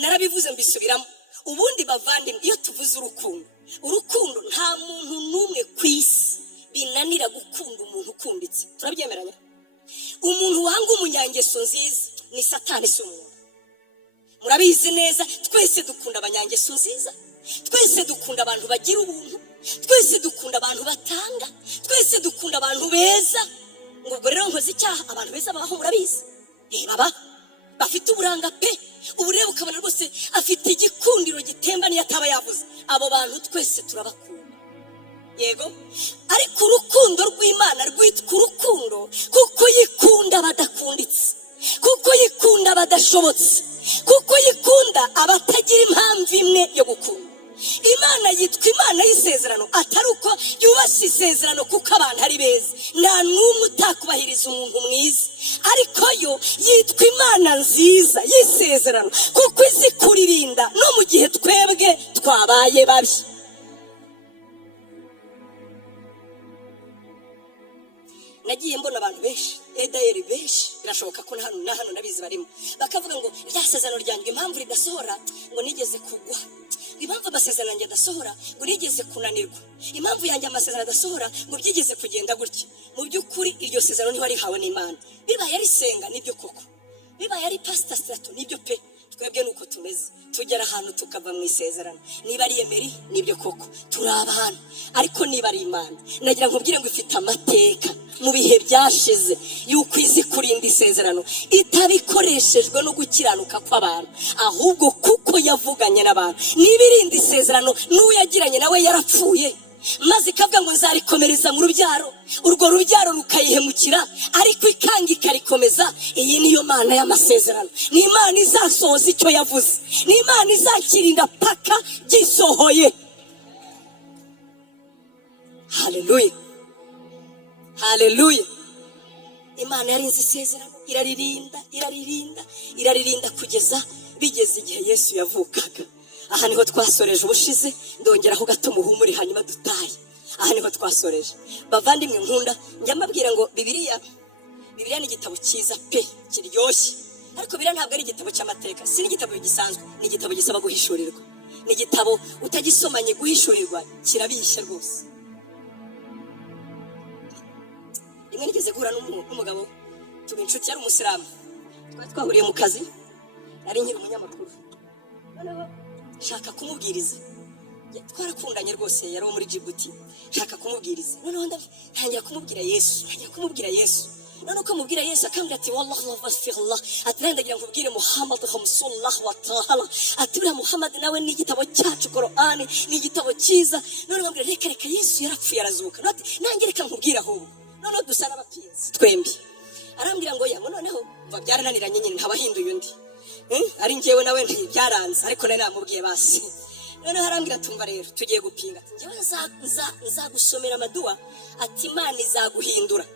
Narabivuze mbisubiramo. Ubundi bavandimwe, iyo tuvuze urukundo nta muntu n'umwe ku isi binanira gukunda umuntu ukunditse. Turabyemeranya? Umuntu wanga umunyangeso nziza ni Satani, si umuntu. Murabizi neza, twese dukunda abanyangeso nziza, twese dukunda abantu bagira ubuntu, twese dukunda abantu batanga, twese dukunda abantu beza. Ngo rero nkoze icyaha, abantu beza babaho, murabizi? Baba bafite uburanga pe, ubureba ukabona rwose afite igikundiro gitemba niyo ataba yavuze. Abo bantu twese turabakunda, yego. Ariko urukundo rw'Imana rwitwa urukundo kuko yikunda badakunditse, kuko yikunda badashobotse, kuko yikunda abatagira impamvu imwe yo gukunda. Imana yitwa Imana y'isezerano, atari uko yubashye isezerano kuko abantu ari beza. Nta n'umwe utakubahiriza umuntu mwiza, ariko yo yitwa Imana nziza y'isezerano kuko izi kuririnda no mu gihe twebwe twabaye babi. Nagiye mbona abantu benshi, edayeri benshi, birashoboka ko na hano nabizi barimo, bakavuga ngo rya sezerano ryanjye impamvu ridasohora ngo nigeze kugwa, impamvu amasezerano yanjye adasohora ngo nigeze kunanirwa, impamvu yanjye amasezerano adasohora ngo byigeze kugenda gutya. Mu by'ukuri iryo sezerano ntiwarihawe n'Imana. Bibaye ari senga nibyo koko, bibaye ari pastor Strato nibyo pe, twebwe nuko tumeze. Tugera ahantu tukava mu isezerano. Niba ari Emeri nibyo koko, turi abantu. Ariko niba ari Imana, nagira nkubwire ngo ifite amateka mu bihe byashize yuko izi kurinda isezerano, itabikoreshejwe no gukiranuka kw'abantu, ahubwo kuko yavuganye n'abantu. Niba irinda isezerano n'uyagiranye nawe yarapfuye, maze ikavuga ngo nzarikomereza mu rubyaro, urwo rubyaro rukayihemukira, ariko ikanga ikarikomeza. Iyi niyo Mana y'amasezerano. Ni Imana izasohoza icyo yavuze, ni Imana izakirinda paka gisohoye. Haleluya, haleluya. Imana yarinze isezerano, iraririnda kugeza bigeze igihe Yesu yavukaga. Aha niho twasoreje ubushize, ndongeraho gato muhumure hanyuma dutaye. Aha niho twasoreje. Bavandimwe nkunda, njya mbabwira ngo Bibiliya ni igitabo cyiza pe, kiryoshye. Ariko Bibiliya ntabwo ari igitabo cy'amateka, si igitabo gisanzwe, ni igitabo gisaba guhishurirwa. Ni igitabo utagisomanye guhishurirwa kirabishya rwose. Rimwe nigeze guhura n'umugabo, tuba inshuti, yari umusilamu, twahuriye mu kazi, yari nkiri umunyamakuru. Shaka kumubwiriza, twarakundanye rwose, yari wo muri Djibouti. Shaka kumubwiriza, noneho ntangira kumubwira Yesu. Noneho ko mubwira Yesu akambwira ati wallahi wastaghfirullah, ati ndagira nkubwire Muhammad sallallahu wa ta'ala, ati buriya Muhammad nawe ni igitabo cyacu, Qur'ani ni igitabo cyiza. Noneho mbwira reka Yesu yarapfuye arazuka, nange reka nkubwira ahubwo. Noneho dusa n'abapinzi twembi. Arambwira ngo ya noneho mva byarananiranye nyine ntabahinduye undi, ari njyewe nawe ntibyaranze, ariko nari namubwiye basi. Noneho arambwira tumva rero tugiye gupinga, njyewe nzagusomera amaduwa, ati Imana izaguhindura.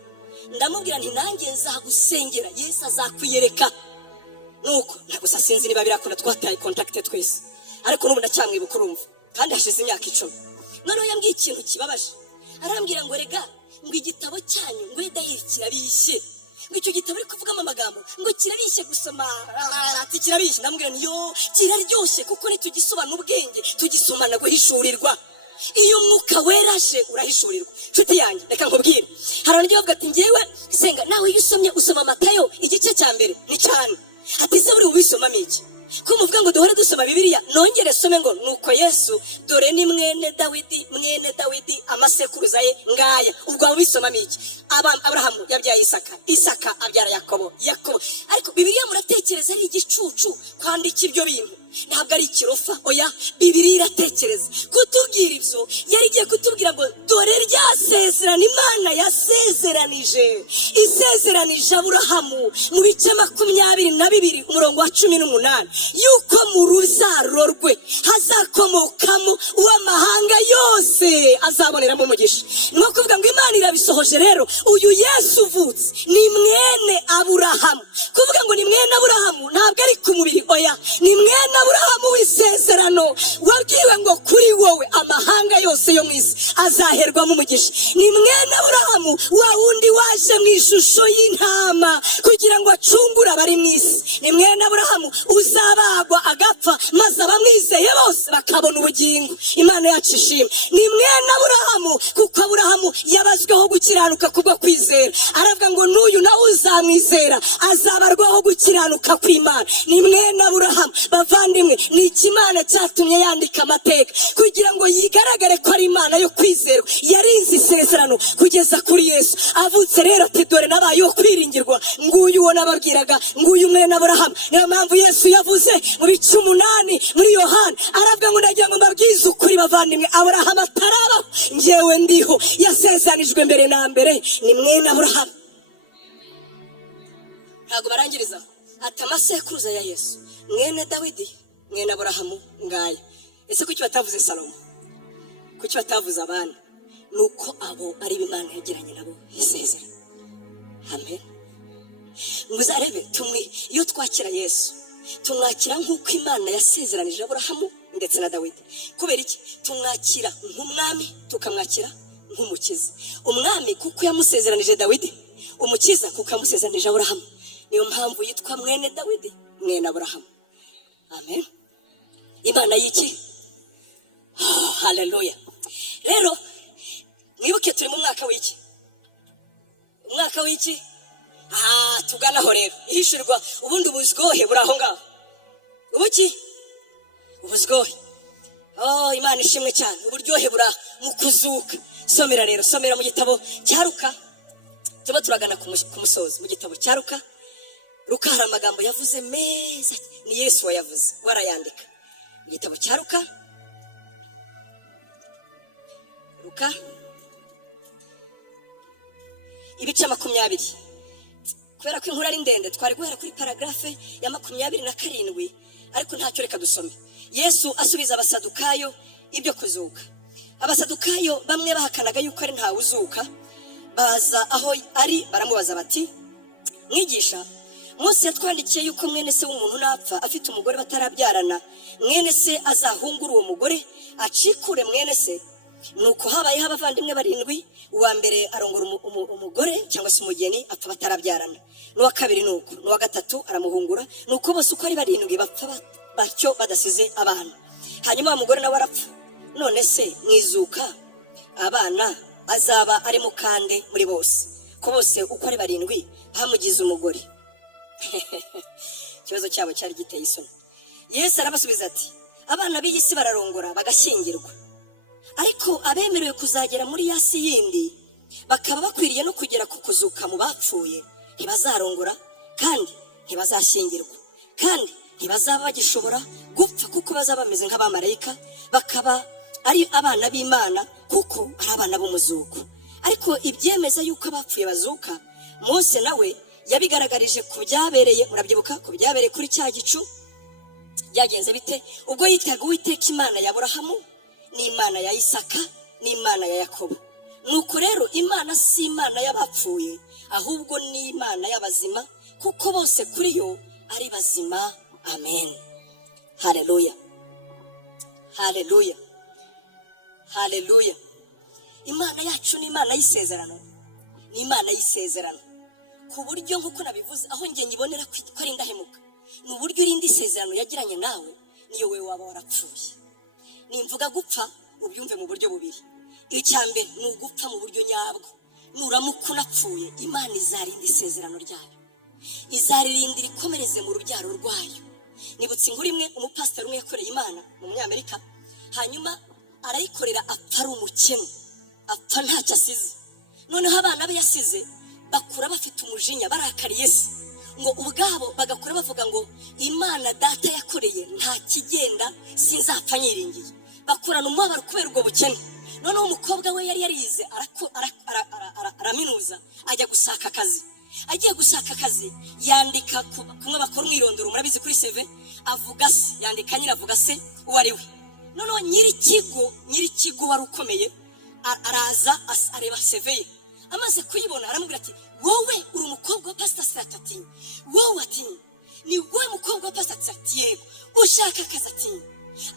Ndamubwira nti nanjye nzagusengera, Yesu azakwiyereka. Nuko nagusa sinzi niba birakunda, twataye contact twese, ariko n'ubu ndacyamwibuka urumva, kandi hashize imyaka 10. Noneho yambwiye ikintu kibabaje, arambwira ngo rega ngo igitabo cyanyu ngo edayeri kirabishye, ngo icyo gitabo ari kuvugamo amagambo ngo kirabishye gusoma, ati kirabishye. Ndamubwira nti yo kiraryoshye kuko nitugisobana ubwenge tugisomana guhishurirwa. Iyo Mwuka weraje urahishurirwa. Nshuti yanjye reka nkubwire, hari abantu bavuga ati njyewe senga, nawe iyo usoma Matayo igice cya mbere ni cyane, ati se buri ubisomamo iki? Ko muvuga ngo duhore dusoma Bibiliya, nongere some ngo nuko Yesu dore ni mwene Dawidi amasekuruza ye ngaya. Ubwo ubisomamo iki? Abrahamu yabyaye Isaka abyara Yakobo. Ariko Bibiliya muratekereza ari igicucu kwandika ibyo bintu, ntabwo ari ikirofa. Oya, Bibiliya iratekereza. Kutubwira ibyo yari igiye kutubwira ngo dore rya sezerano Imana isezeranije Abrahamu mu bice 22 umurongo wa 18, yuko mu ruzaro rwe hazakomokamo uw'amahanga yose azaboneramo umugisha. Ni ukuvuga ngo Imana irabisobanura arasohoje rero uyu Yesu uvutse ni mwene Aburahamu. Kuvuga ngo ni mwene Aburahamu ntabwo ari ku mubiri, oya, ni mwene Aburahamu w'isezerano wabwiwe ngo kuri wowe amahanga yose yo mu isi azaherwamo umugisha. Ni mwene Aburahamu wa wundi waje mu ishusho y'intama kugira ngo acungure abari mu isi. Ni mwene Aburahamu uzabagwa agapfa maze abamwizeye bose bakabona ubugingo. Imana yacu ishimwe. Ni mwene Aburahamu kuko Aburahamu yabazweho gukiranuka kubwo kwizera. Aravuga ngo n'uyu nawe uzamwizera azabarwaho gukiranuka kw'Imana. Ni mwene Aburahamu. Bavandimwe, ni Imana cyatumye yandika amateka kugira ngo yigaragare ko ari Imana yo kwizerwa. Yarinze isezerano kugeza kuri Yesu. Avutse rero ati dore nabaye wo kwiringirwa, nguyu uwo nababwiraga, nguyu mwene Aburahamu. Niyo mpamvu Yesu yavuze mu bice 8 muri Yohana, aravuga ngo ndagira ngo mbabwize ukuri bavandimwe, Aburahamu atarabaho njyewe ndiho. Yasezeranijwe mbere na mbere, ni mwene Aburahamu. Ntabwo barangiriza ati amasekuruza ya Yesu, mwene Dawidi, mwene Aburahamu ngaya. Ese kuki batavuze Salomo? Kuki batavuze abana? Nuko abo ari Imana yagiranye nabo isezerano. Amen. Muzarebe iyo twakira Yesu tumwakira nk'uko Imana yasezeranije Aburahamu ndetse na Dawidi. Kubera iki? Tumwakira nk'umwami, tukamwakira nk'umukiza. Umwami kuko yamusezeranije Dawidi, umukiza kuko yamusezeranije Aburahamu. Niyo mpamvu yitwa mwene Dawidi, mwene Aburahamu. Amen. Imana y'iki? Oh, haleluya. Rero mwibuke turi mu mwaka w'iki? Umwaka w'iki? Tuganaho rero ihishurwa. Ubundi ubuzgohe buri aho ngaho. Ubuki? Ubuzgohe. Oh, Imana ishimwe cyane. Uburyohe buri mu kuzuka. Somera rero, somera mu gitabo cya Luka. Tuba turagana ku musozi. Mu gitabo cya Luka, Luka hari amagambo yavuze meza, ni Yesu wayavuze, warayandika. Mu gitabo cya Luka, ibice 20. Kubera ko inkuru ari ndende twari guhera kuri paragrafe ya 27, ariko ntacyo reka dusome. Yesu asubiza abasadukayo ibyo kuzuka. Abasadukayo bamwe bahakanaga yuko ari ntawe uzuka, baza aho ari baramubaza bati, mwigisha, Mose yatwandikiye yuko mwene se w'umuntu napfa afite umugore batarabyarana, mwene se azahungura uwo mugore acikure mwene se. Nuko habayeho abavandimwe 7, uwa mbere arongora umugore cyangwa se umugeni apfa batarabyarana, n'uwa kabiri nuko, n'uwa gatatu aramuhungura, nuko bose uko ari 7 bapfa batyo badasize abana. Hanyuma umugore nawe arapfa. None se mwizuka abana azaba ari mukande muri bose, ko bose uko ari 7 bamugize umugore. Ikibazo cyabo cyari giteye isoni. Yesu arabasubiza ati, abana b'iyi si bararongora bagashyingirwa, ariko abemerewe kuzagera muri yasi yindi bakaba bakwiriye no kugera ku kuzuka mu bapfuye ntibazarongora kandi ntibazashyingirwa kandi ntibazaba bagishobora gupfa, kuko bazaba bameze nk'abamarayika, bakaba ari abana b'Imana kuko ari abana b'umuzuko. Ariko ibyemeza yuko abapfuye bazuka, Mose nawe yabigaragarije ku byabereye, murabyibuka ku byabereye kuri cya gicu. Byagenze bite? Ubwo yitaga Uwiteka Imana ya Aburahamu n'Imana ya Isaka n'Imana ya Yakobo. Nuko rero Imana si Imana y'abapfuye, ahubwo ni Imana y'abazima, kuko bose kuri yo ari bazima. Amen. Haleluya. Haleluya. Haleluya. Imana yacu ni Imana y'isezerano. Ni Imana y'isezerano. Ku buryo nk'uko nabivuze, aho nge nyibonera ko ari ndahemuka, ni uburyo irindi isezerano yagiranye nawe niyo wewe waba warapfuye. Nimvuga gupfa ubyumve mu buryo bubiri. Icyambere ni ugupfa mu buryo nyabwo. Nuramuka unapfuye, Imana izarinda isezerano ryayo, izaririmbira ikomereze mu rubyaro rwayo. Nibutse inkuru imwe, umupasiteri umwe yakoreye Imana mu Munyamerika, hanyuma arayikorera apfa ari umukene, apfa ntacyo asize. Noneho abana be yasize bakura bafite umujinya, barakariye se, ngo ubwabo bagakora bavuga ngo Imana data yakoreye nta kigenda, sinzapfa nyiringiye. Bakurana umubabaro kubera ubwo bukene. Noneho umukobwa we yari yarize araminuza, ajya gushaka akazi. Agiye gushaka akazi yandika kumwe bakora umwirondoro, murabizi kuri CV, avuga se, yandika nyine avuga se uwo ari we. Noneho nyiri kigo wari ukomeye araza areba CV ye, amaze kuyibona aramubwira ati wowe uri umukobwa wa pastor Sirati ati wowe ati ni wowe mukobwa wa pastor Sirati yego ushaka akazi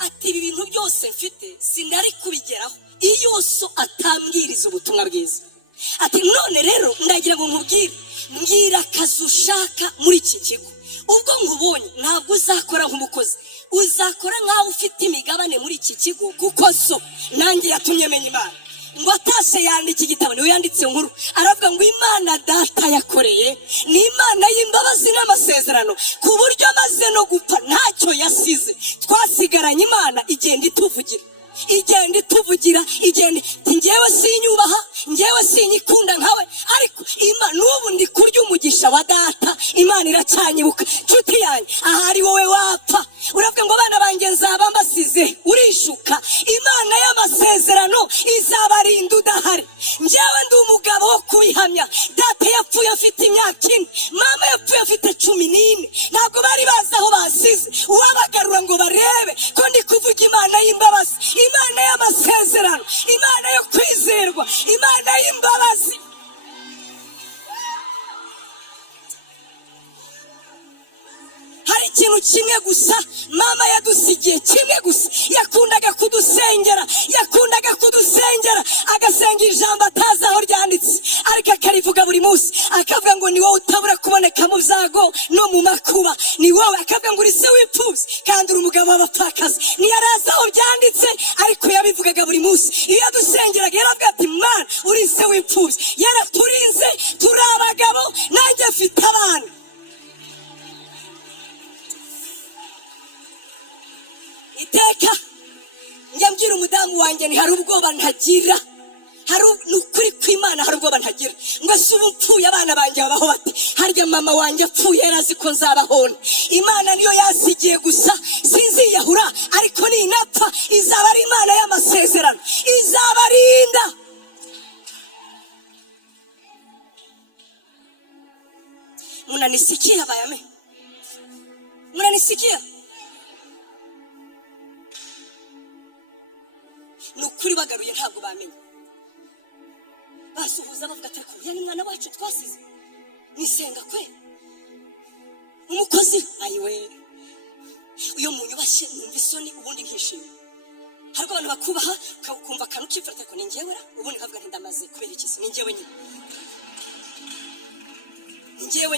ati ibi bintu byose mfite sinari kubigeraho iyo so atambwiriza ubutumwa bwiza ati none rero ndagira ngo nkubwire mbwira akazi ushaka muri iki kigo ubwo nkubonye ntabwo uzakora nk'umukozi uzakora nkaho ufite imigabane muri iki kigo kuko so nanjye yatumye menya Imana ngo atashe yandika igitabo niwe yanditse nkuru aravuga ngo Imana data yakoreye ni Imana y'imbabazi n'amasezerano ku buryo amaze no gupfa ntacyo yasize twasigaranye Imana igenda ituvugira igenda njyewe sinyubaha njyewe sinyikunda nkawe ariko Imana n'ubu ndi kurya umugisha wa data Imana iracyanyibuka nshuti yanjye ahari wowe wapfa uravuga ngo abana banjye nzaba mbasize urishuka Imana y'amasezerano izabarinda udahari njyewe ndi umugabo wo kubihamya data yapfuye afite imyaka 4 mama yapfuye afite 11 ntabwo bari bazi aho basize uwabagarura ngo barebe ko ndi kuvuga Imana y'imbabazi Imana y'amasezerano Imana yo kwizerwa Imana y'imbabazi hari ikintu kimwe gusa mama yadusigiye kimwe gusa yakundaga kudusengera agasenga ijambo atazi aho ryanditse ariko akarivuga buri munsi akavuga ngo ni wowe utabura kuboneka mu byago no mu makuba ni wowe akavuga ngo uri se w'imfubyi kandi uri umugabo w'abapfakazi ntiyarazi aho byanditse ariko yabivugaga buri munsi iyo yadusengeraga yaravuga ati Mana uri se w'imfubyi yaraturinze turi abagabo nanjye mfite abana iteka njya mbwira umudamu wanjye ni hari ubwoba ntagira hari n'ukuri kw'Imana hari ubwoba ntagira ngo se ubu mpfuye abana banjye babaho bati harya mama wanjye apfuye yarazi ko nzabahona Imana niyo yasigiye gusa sinziyahura ariko ninapfa izaba ari Imana y'amasezerano izabarinda munanisikia bayame munanisikia nukuri bagaruye ntabwo bamenye basuhuza bavuga ati ko yani mwana wacu twasize nisenga kwe umukozi ayiwe uyo munyubashye numva isoni ubundi nkishimye hariko abantu bakubaha kumva kanu kifata ko ninjyewe ubundi nkavuga nti ndamaze kubera ikisi ninjyewe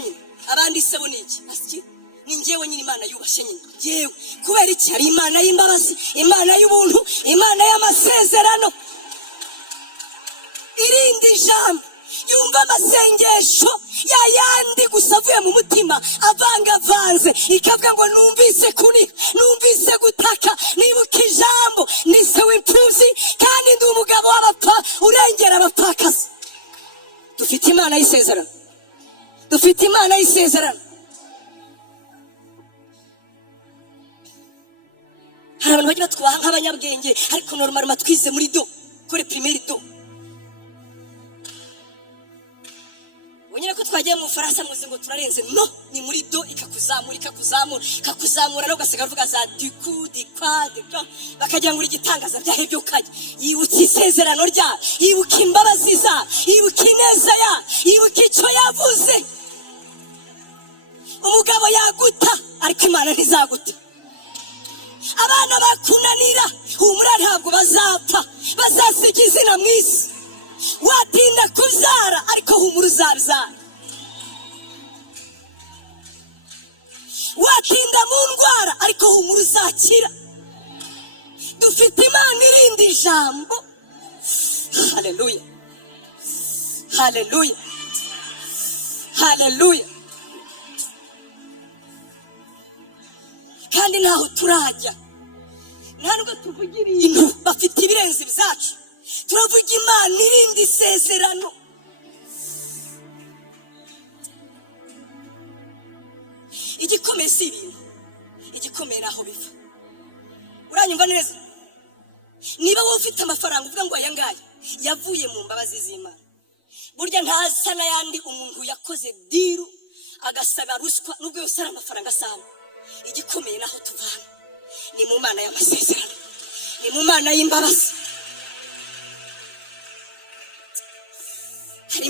nyine abandi se bo niki asiki ninjyewe nyine Imana yubashye nyine yewe kubera iki ari Imana y'imbabazi Imana y'ubuntu Imana y'amasezerano irindi jambo yumva amasengesho yayandi gusa avuye mu mutima avangavanze ikavuga ngo numvise gutaka nibuka ijambo ni se w'imfubyi kandi ndi umugabo w'abapfa urengera abapfakazi dufite Imana y'isezerano hari abantu bagira twaha nk'abanyabwenge ariko normal twize muri do kore primaire do wonyine ko twagiye mu Faransa muzi ngo turarenze no ni muri do ikakuzamura no gasiga vuga za du coup du quoi de quoi bakagira ngo igitangaza byahebyo kajya yibuka isezerano rya yibuka imbabazi za yibuka ineza ya yibuka icyo yavuze umugabo yaguta ariko Imana ntizaguta abana bakunanira humura ntabwo bazapfa bazasiga izina mu isi watinda kubyara ariko humura uzabyara watinda mu ndwara ariko humura uzakira dufite Imana irindi jambo haleluya kandi naho turajya ntabwo tuvugira ibintu bafite ibirenze byacu turavuga Imana irindi sezerano igikomeye si ibintu igikomeye aho biva uranyumva neza niba wowe ufite amafaranga uvuga ngo aya ngaya yavuye mu mbabazi z'Imana burya ntasa n'ayandi umuntu yakoze diru agasaba ruswa nubwo yose ari amafaranga asanga igikomeye naho tuvana ni mu Mana y'amasezerano ni mu Mana y'imbabazi hari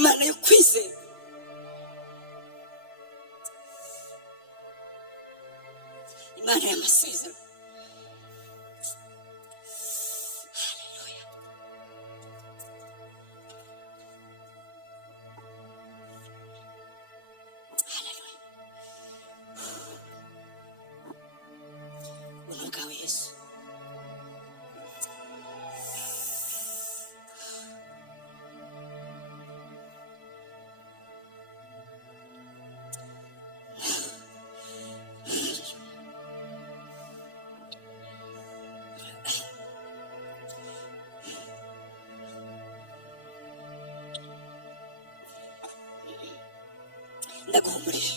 ndaguhumurije.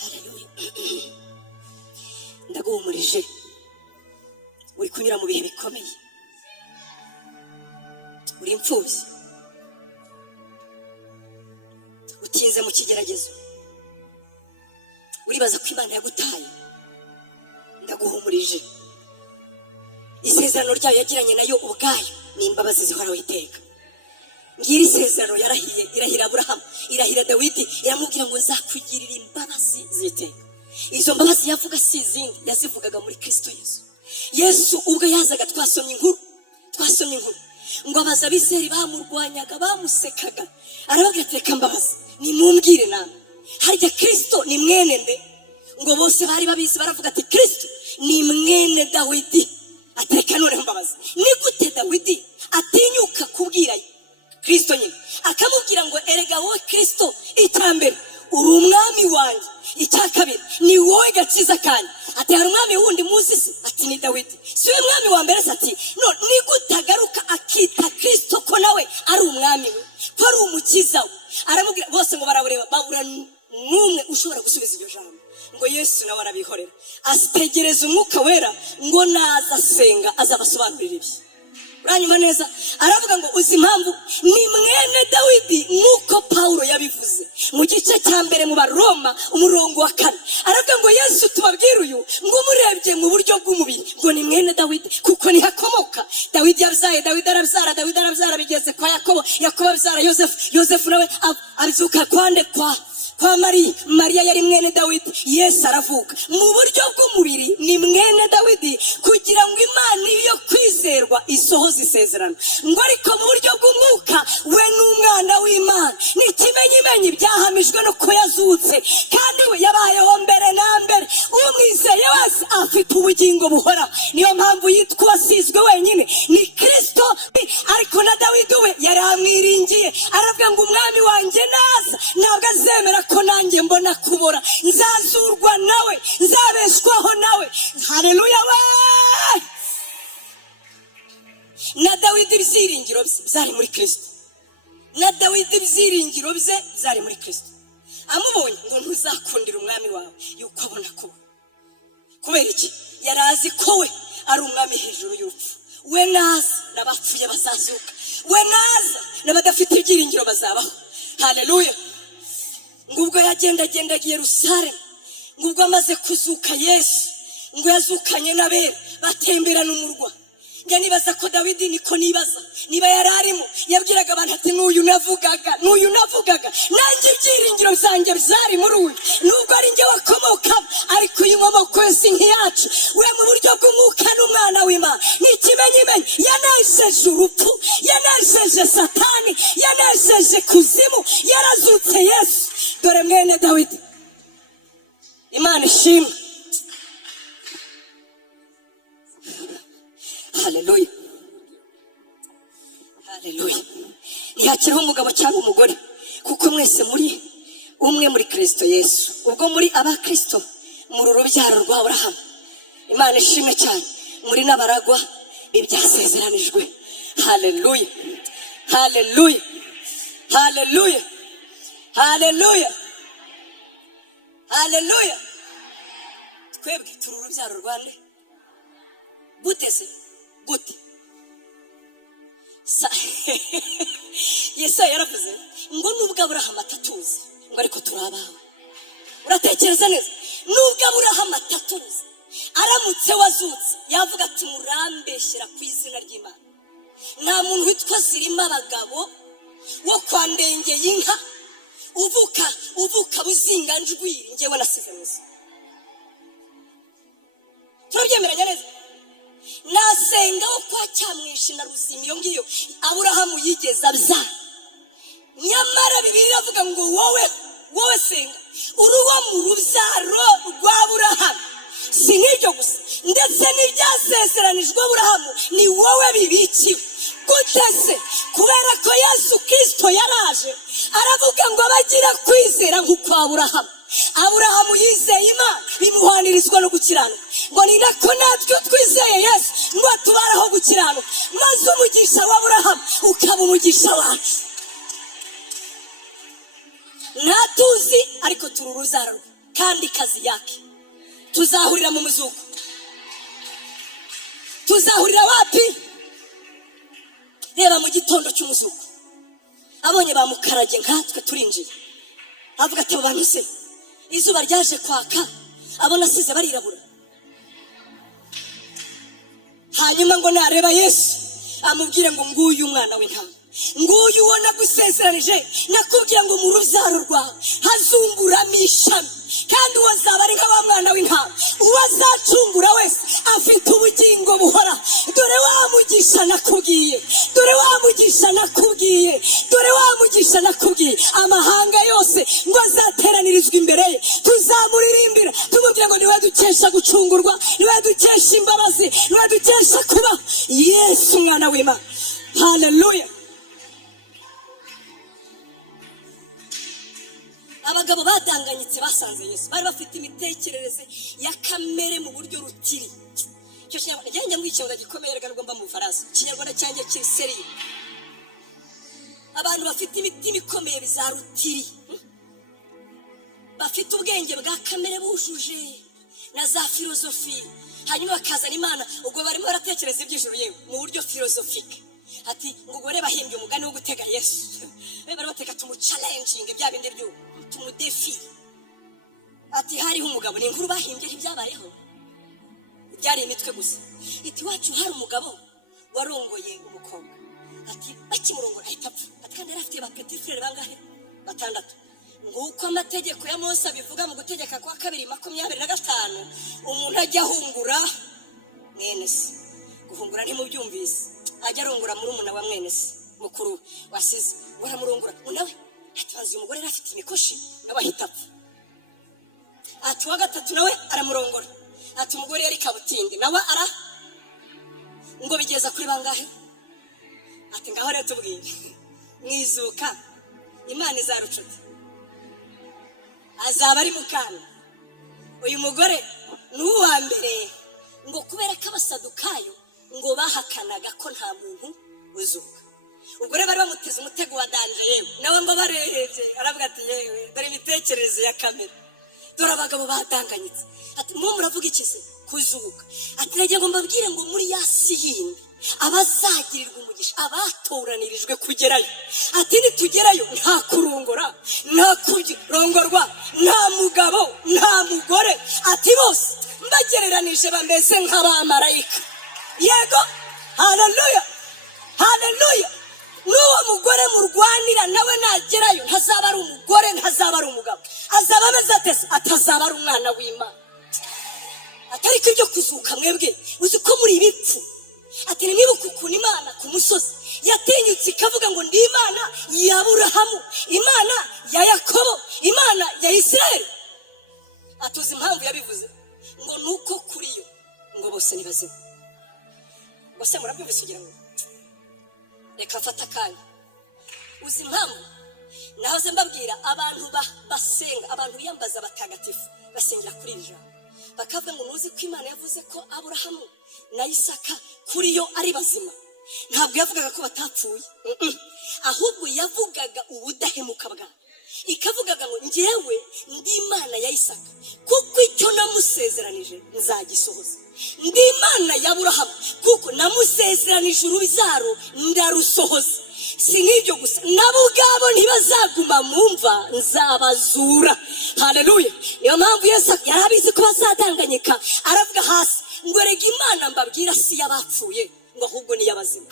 Haleluya. Ndaguhumurije, uri kunyura mu bihe bikomeye, uri imfubyi, utinze mu kigeragezo, uribaza ko Imana yagutaye. Ndaguhumurije, isezerano ryayo yagiranye nayo ubwayo ni imbabazi zihoraho iteka. Ngiri isezerano yarahiye, irahira Aburahamu, irahira Dawidi, iramubwira ngo nzakugirira imbabazi z'iteka. Izo mbabazi yavuga si izindi, yazivugaga muri Kristo Yesu. Yesu ubwo yazaga, twasomye inkuru ngo abaza abiseri bamurwanyaga, bamusekaga, arababwira ati reka mbabazi, nimumbwire namwe, harya Kristo ni mwene nde? Ngo bose bari babizi, baravuga ati Kristo ni mwene Dawidi. Atereka none mbabazi, ni gute Dawidi atinyuka kubwira Kristo nyine akamubwira ngo erega wowe Kristo, icyambere uri umwami wanjye, icyakabiri ni wowe gakiza kanjye. Ati hari umwami wundi muzi se? Ati ni Dawidi. Si we mwami wa mbere se? Ati no, ni gute agaruka akita Kristo ko nawe ari umwami we, ko ari umukiza we? Aramubwira, bose ngo barawureba, babura n'umwe ushobora gusubiza iryo jambo. Ngo Yesu nawe arabihorera, asitegereza umwuka wera ngo naza asenga azabasobanurira ibi. Uranyuma neza? Aravuga ngo uzi impamvu ni mwene Dawidi, nk'uko Pawulo yabivuze mu gice cya mbere mu Baroma umurongo wa 4. Aravuga ngo Yesu tubabwira uyu ngo murebye mu buryo bw'umubiri ngo ni mwene Dawidi, kuko ni hakomoka. Dawidi yabyaye, Dawidi arabyara, bigeze kwa Yakobo, Yakobo abyara Yosefu, Yosefu nawe abyuka kwande kwa Mariya yari mwene Dawidi. Yesu aravuka mu buryo bw'umubiri ni mwene Dawidi, kugira ngo Imana iyo kwizerwa isohoze isezerano. Ngo ariko mu buryo bw'umwuka we n'umwana w'Imana, n'ikimenyimenyi byahamijwe no ko yazutse, kandi we yabayeho mbere na mbere. Umwizeye wese afite ubugingo buhora. Niyo mpamvu yitwa uwasizwe wenyine ni Kristo. Ariko na Dawidi we yari amwiringiye, aravuga ngo umwami wanjye naza, ntabwo azemera ko nanjye mbona kubora, nzazurwa nawe, nzabeshwaho nawe. Haleluya we! Na Dawidi ibyiringiro bye byari muri Kristo, na Dawidi ibyiringiro bye byari muri Kristo. Amubonye ngo ntuzakundira umwami wawe yuko abona kuba. Kubera iki? Yari azi ko we ari umwami hejuru y'urupfu. We naza n'abapfuye bazazuka, we naza n'abadafite ibyiringiro bazabaho. Haleluya! Ngubwo yagendagendaga i Yerusalemu, ngubwo amaze kuzuka Yesu, ngo yazukanye n'abera batemberana umurwa. Njya nibaza ko Dawidi niko nibaza, niba yari arimo yabwiraga abantu ati n'uyu navugaga nanjye ibyiringiro byanjye byari muri uyu, nubwo ari njye wakomokamo, ariko uyu nkomoko si nk'iyacu. We mu buryo bw'umwuka n'umwana w'Imana, ni ikimenyimenyi. Yanesheje urupfu, yanesheje Satani, yanesheje kuzimu, yarazutse Yesu. Dore mwene Dawidi. Imana ishimwe. Haleluya, haleluya. Ntihakiriho umugabo cyangwa umugore, kuko mwese muri umwe muri Kristo Yesu. Ubwo muri aba Kristo, muri urubyaro rwa Aburahamu. Imana ishimwe cyane, muri n'abaragwa b'ibyasezeranijwe. Haleluya, haleluya, haleluya, haleluya, haleluya. Twebwe turi urubyaro rwa nde? Gute se? Gute? Yesaya yaravuze ngo nubwo Aburahamu atatuzi, ngo ariko turi abawe. Uratekereza neza? Nubwo Aburahamu atatuzi, aramutse wazutse yavuga ati murambeshyera ku izina ry'Imana. Nta muntu witwa Zirima abagabo wo kwa Ndengeye inka uvuka buzinganjwiri njyewe nasize neza. Turabyemeranya neza? Nasenga wo kwa Cyamwishi na Ruzimi, iyo ngiyo Aburahamu yigeze abyara. nyamara Bibiliya iravuga ngo wowe senga uruwo mu rubyaro rwa Aburahamu. Si n'ibyo gusa, ndetse n'ibyasezeranijwe Aburahamu ni wowe bibikiwe. Gute se? Kubera ko Yesu Kristo yaraje aravuga ngo abagira kwizera nk'uko Aburahamu yizeye Imana bimuhanirizwa no gukiranuka, ngo ni nako natwe twizeye Yesu ngo tubaraho gukiranuka, maze umugisha wa Aburahamu ukaba umugisha wacu. Ntatuzi ariko turi urubyaro kandi kazi yake. Tuzahurira mu muzuko. Tuzahurira wapi? Reba mu gitondo cy'umuzuko abonye bamukarage nkatwe turinjiye, avuga ati abantu se izuba ryaje kwaka, abona asize barirabura. Hanyuma ngo nareba Yesu amubwire ngo nguyu umwana w'intama, nguyu ubona gusezeranije, nakubwira ngo mu rubyaro rwawe hazunguramo ishami, kandi uwo azaba ari nka wa mwana w'intama, uwo azacungura wese afite ubugingo buhora. Dore wa mugisha nakubwiye, dore wa mugisha nakubwiye, dore wa mugisha nakubwiye. Amahanga yose ngo azateranirizwa imbere ye, tuzamuririmbira tumubwira ngo niwe dukesha gucungurwa, niwe dukesha imbabazi, niwe dukesha kuba Yesu umwana w'Imana. Haleluya. Abagabo badanganyitse basanze Yesu bari bafite imitekerereze ya kamere mu buryo rutiri. Cyo kinyarwanda njye mwicyonda gikomeye rega ngomba mu Faransa. Kinyarwanda cyanjye kiri seri. Abantu bafite imitima ikomeye bizarutiri. Bafite ubwenge bwa kamere bujuje na za filozofi. Hanyuma bakazana Imana ubwo barimo baratekereza iby'ijuru yewe mu buryo filosofike. Ati ngo gore bahimbye umugani wo gutega Yesu. Bari bateka tumuchallenging bya bindi byo tumudefi. Ati hariho umugabo ni inkuru bahimbye ntibyabayeho, byari imitwe gusa. Iti wacu hari umugabo warongoye umukobwa, ati bakimurongora ahita apfa. Ati kandi yari afite ba petit frère bangahe? 6. Nguko amategeko ya Mose bivuga mu gutegeka kwa 2:25 umuntu ajya ahungura mwene se. Guhungura ntimubyumvise, ajya arongora muri umuna wa mwene se mukuru wasize, baramurongora unawe ati umugore yari afite imikoshi nawe ahita apfa. Ati wa 3 nawe aramurongora, ati umugore yari kabutindi nawe ngo bigeza kuri bangahe? Ati ngaho rero tubwiye mwizuka Imana izarucuta azaba ari mukana. Uyu mugore n'uwa mbere ngo kubera ko abasadukayo ngo bahakanaga ko nta muntu uzuka. Ubwo rero bari bamuteze umutego wa danje yewe, nawe ngo barebye aravuga ati yewe dore imitekerereze ya kamere, dore abagabo badanganyitse. Ati muravuga iki se kuzuka? Ati nagiye ngo mbabwire ngo muri yasi yindi abazagirirwa umugisha abatoranirijwe kugerayo. Ati nitugerayo nta kurongora, nta kurongorwa, nta mugabo, nta mugore. Ati bose mbagereranije bameze nk'abamarayika. Yego, haleluya, haleluya. N'uwo mugore murwanira nawe nagerayo ntazaba ari umugore, ntazaba ari umugabo, azaba ameze atese, atazaba ari umwana w'Imana. Atari ko ibyo kuzuka mwebwe uzi ko muri ibipfu. Ati nibuka ukuntu Imana ku musozi yatinyutse ikavuga ngo ndi Imana ya Aburahamu, Imana ya Yakobo, Imana ya Isirayeli. Atuzi impamvu yabivuze ngo nuko kuri yo ngo bose ni bazima. Bose murabyumvise ugira ngo reka mfata akanya. Uzi impamvu nahoze mbabwira abantu basenga, abantu biyambaza abatagatifu basengera kuri ijana, bakavuga ngo nuzi ko Imana yavuze ko Aburahamu na Isaka kuri yo ari bazima. Ntabwo yavugaga ko batapfuye, ahubwo yavugaga ubudahemuka bwabo. Ikavugaga ngo njyewe ndi Imana ya Isaka kuko icyo namusezeranije nzagisohoza. Ndi Imana ya Aburahamu kuko namusezeranije urubyaro ndarusohoza. Si nk'ibyo gusa, nabo ubwabo ntibazaguma mu mva, nzabazura. Haleluya. Niyo mpamvu Yesu yarabizi ko bazadanganyika, aravuga hasi ngo rega Imana mbabwira si y'abapfuye ngo ahubwo ni y'abazima.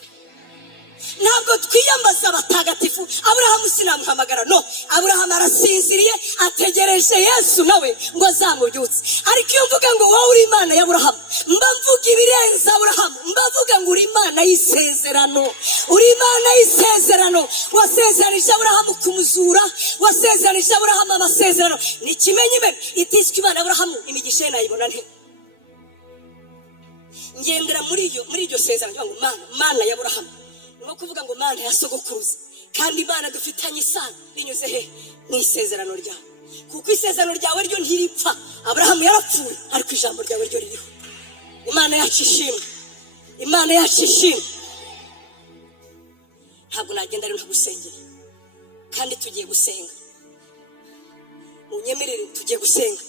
Ntabwo twiyambaza abatagatifu. Aburahamu sinamuhamagara, no, Aburahamu arasinziriye ategereje Yesu nawe ngo azamubyutse. Ariko iyo mvuga ngo wowe uri Imana ya Aburahamu, mba mvuga ibirenze Aburahamu, mba mvuga ngo uri Imana y'isezerano, uri Imana y'isezerano, wasezeranije Aburahamu kumuzura, wasezeranije Aburahamu amasezerano. N'ikimenyime itiswe Imana Aburahamu imigisha ye nayibona nte? Ngendera muri iryo sezerano ngo Mana ya Aburahamu, no kuvuga ngo Mana ya sogokuruza, kandi Imana dufitanye isano binyuze he? Mu isezerano ryawe, kuko isezerano ryawe ryo ntiripfa. Aburahamu yarapfuye ariko ijambo ryawe ryo ririho. Imana yacu ishimwe, Imana yacu ishimwe. Ntabwo nagenda rero ntagusengera, kandi tugiye gusenga. Munyemerere tugiye gusenga,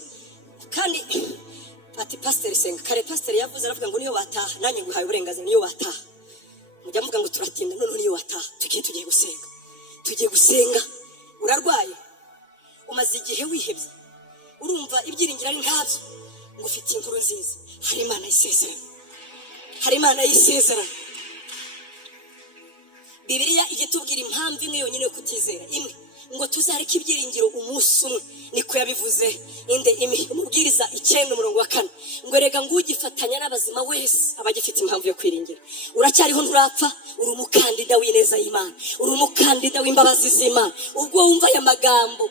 kandi ati pasiteri senga. Kare pasiteri yavuze aravuga ngo niyo wataha, nanjye nguhaye uburenganzira niyo wataha. Mujya muvuga ngo turatinda, none niyo wataha. Tugiye gusenga, tugiye gusenga. Urarwaye, umaze igihe wihebye, urumva ibyiringiro ari ntabyo, ngo ufite inkuru nziza. Hari Imana y'isezerano, hari Imana y'isezerano. Bibiliya igitubwira impamvu imwe yonyine yo kutizera, imwe, ngo tuzareke ibyiringiro umunsi umwe. Niko yabivuze umubwiriza 9:4, ngo rega ngo ugifatanya n'abazima wese abagifite impamvu yo kwiringira. Uracyariho nturapfa, uri umukandida w'ineza y'Imana, uri umukandida w'imbabazi z'Imana. Ubwo wumva aya magambo,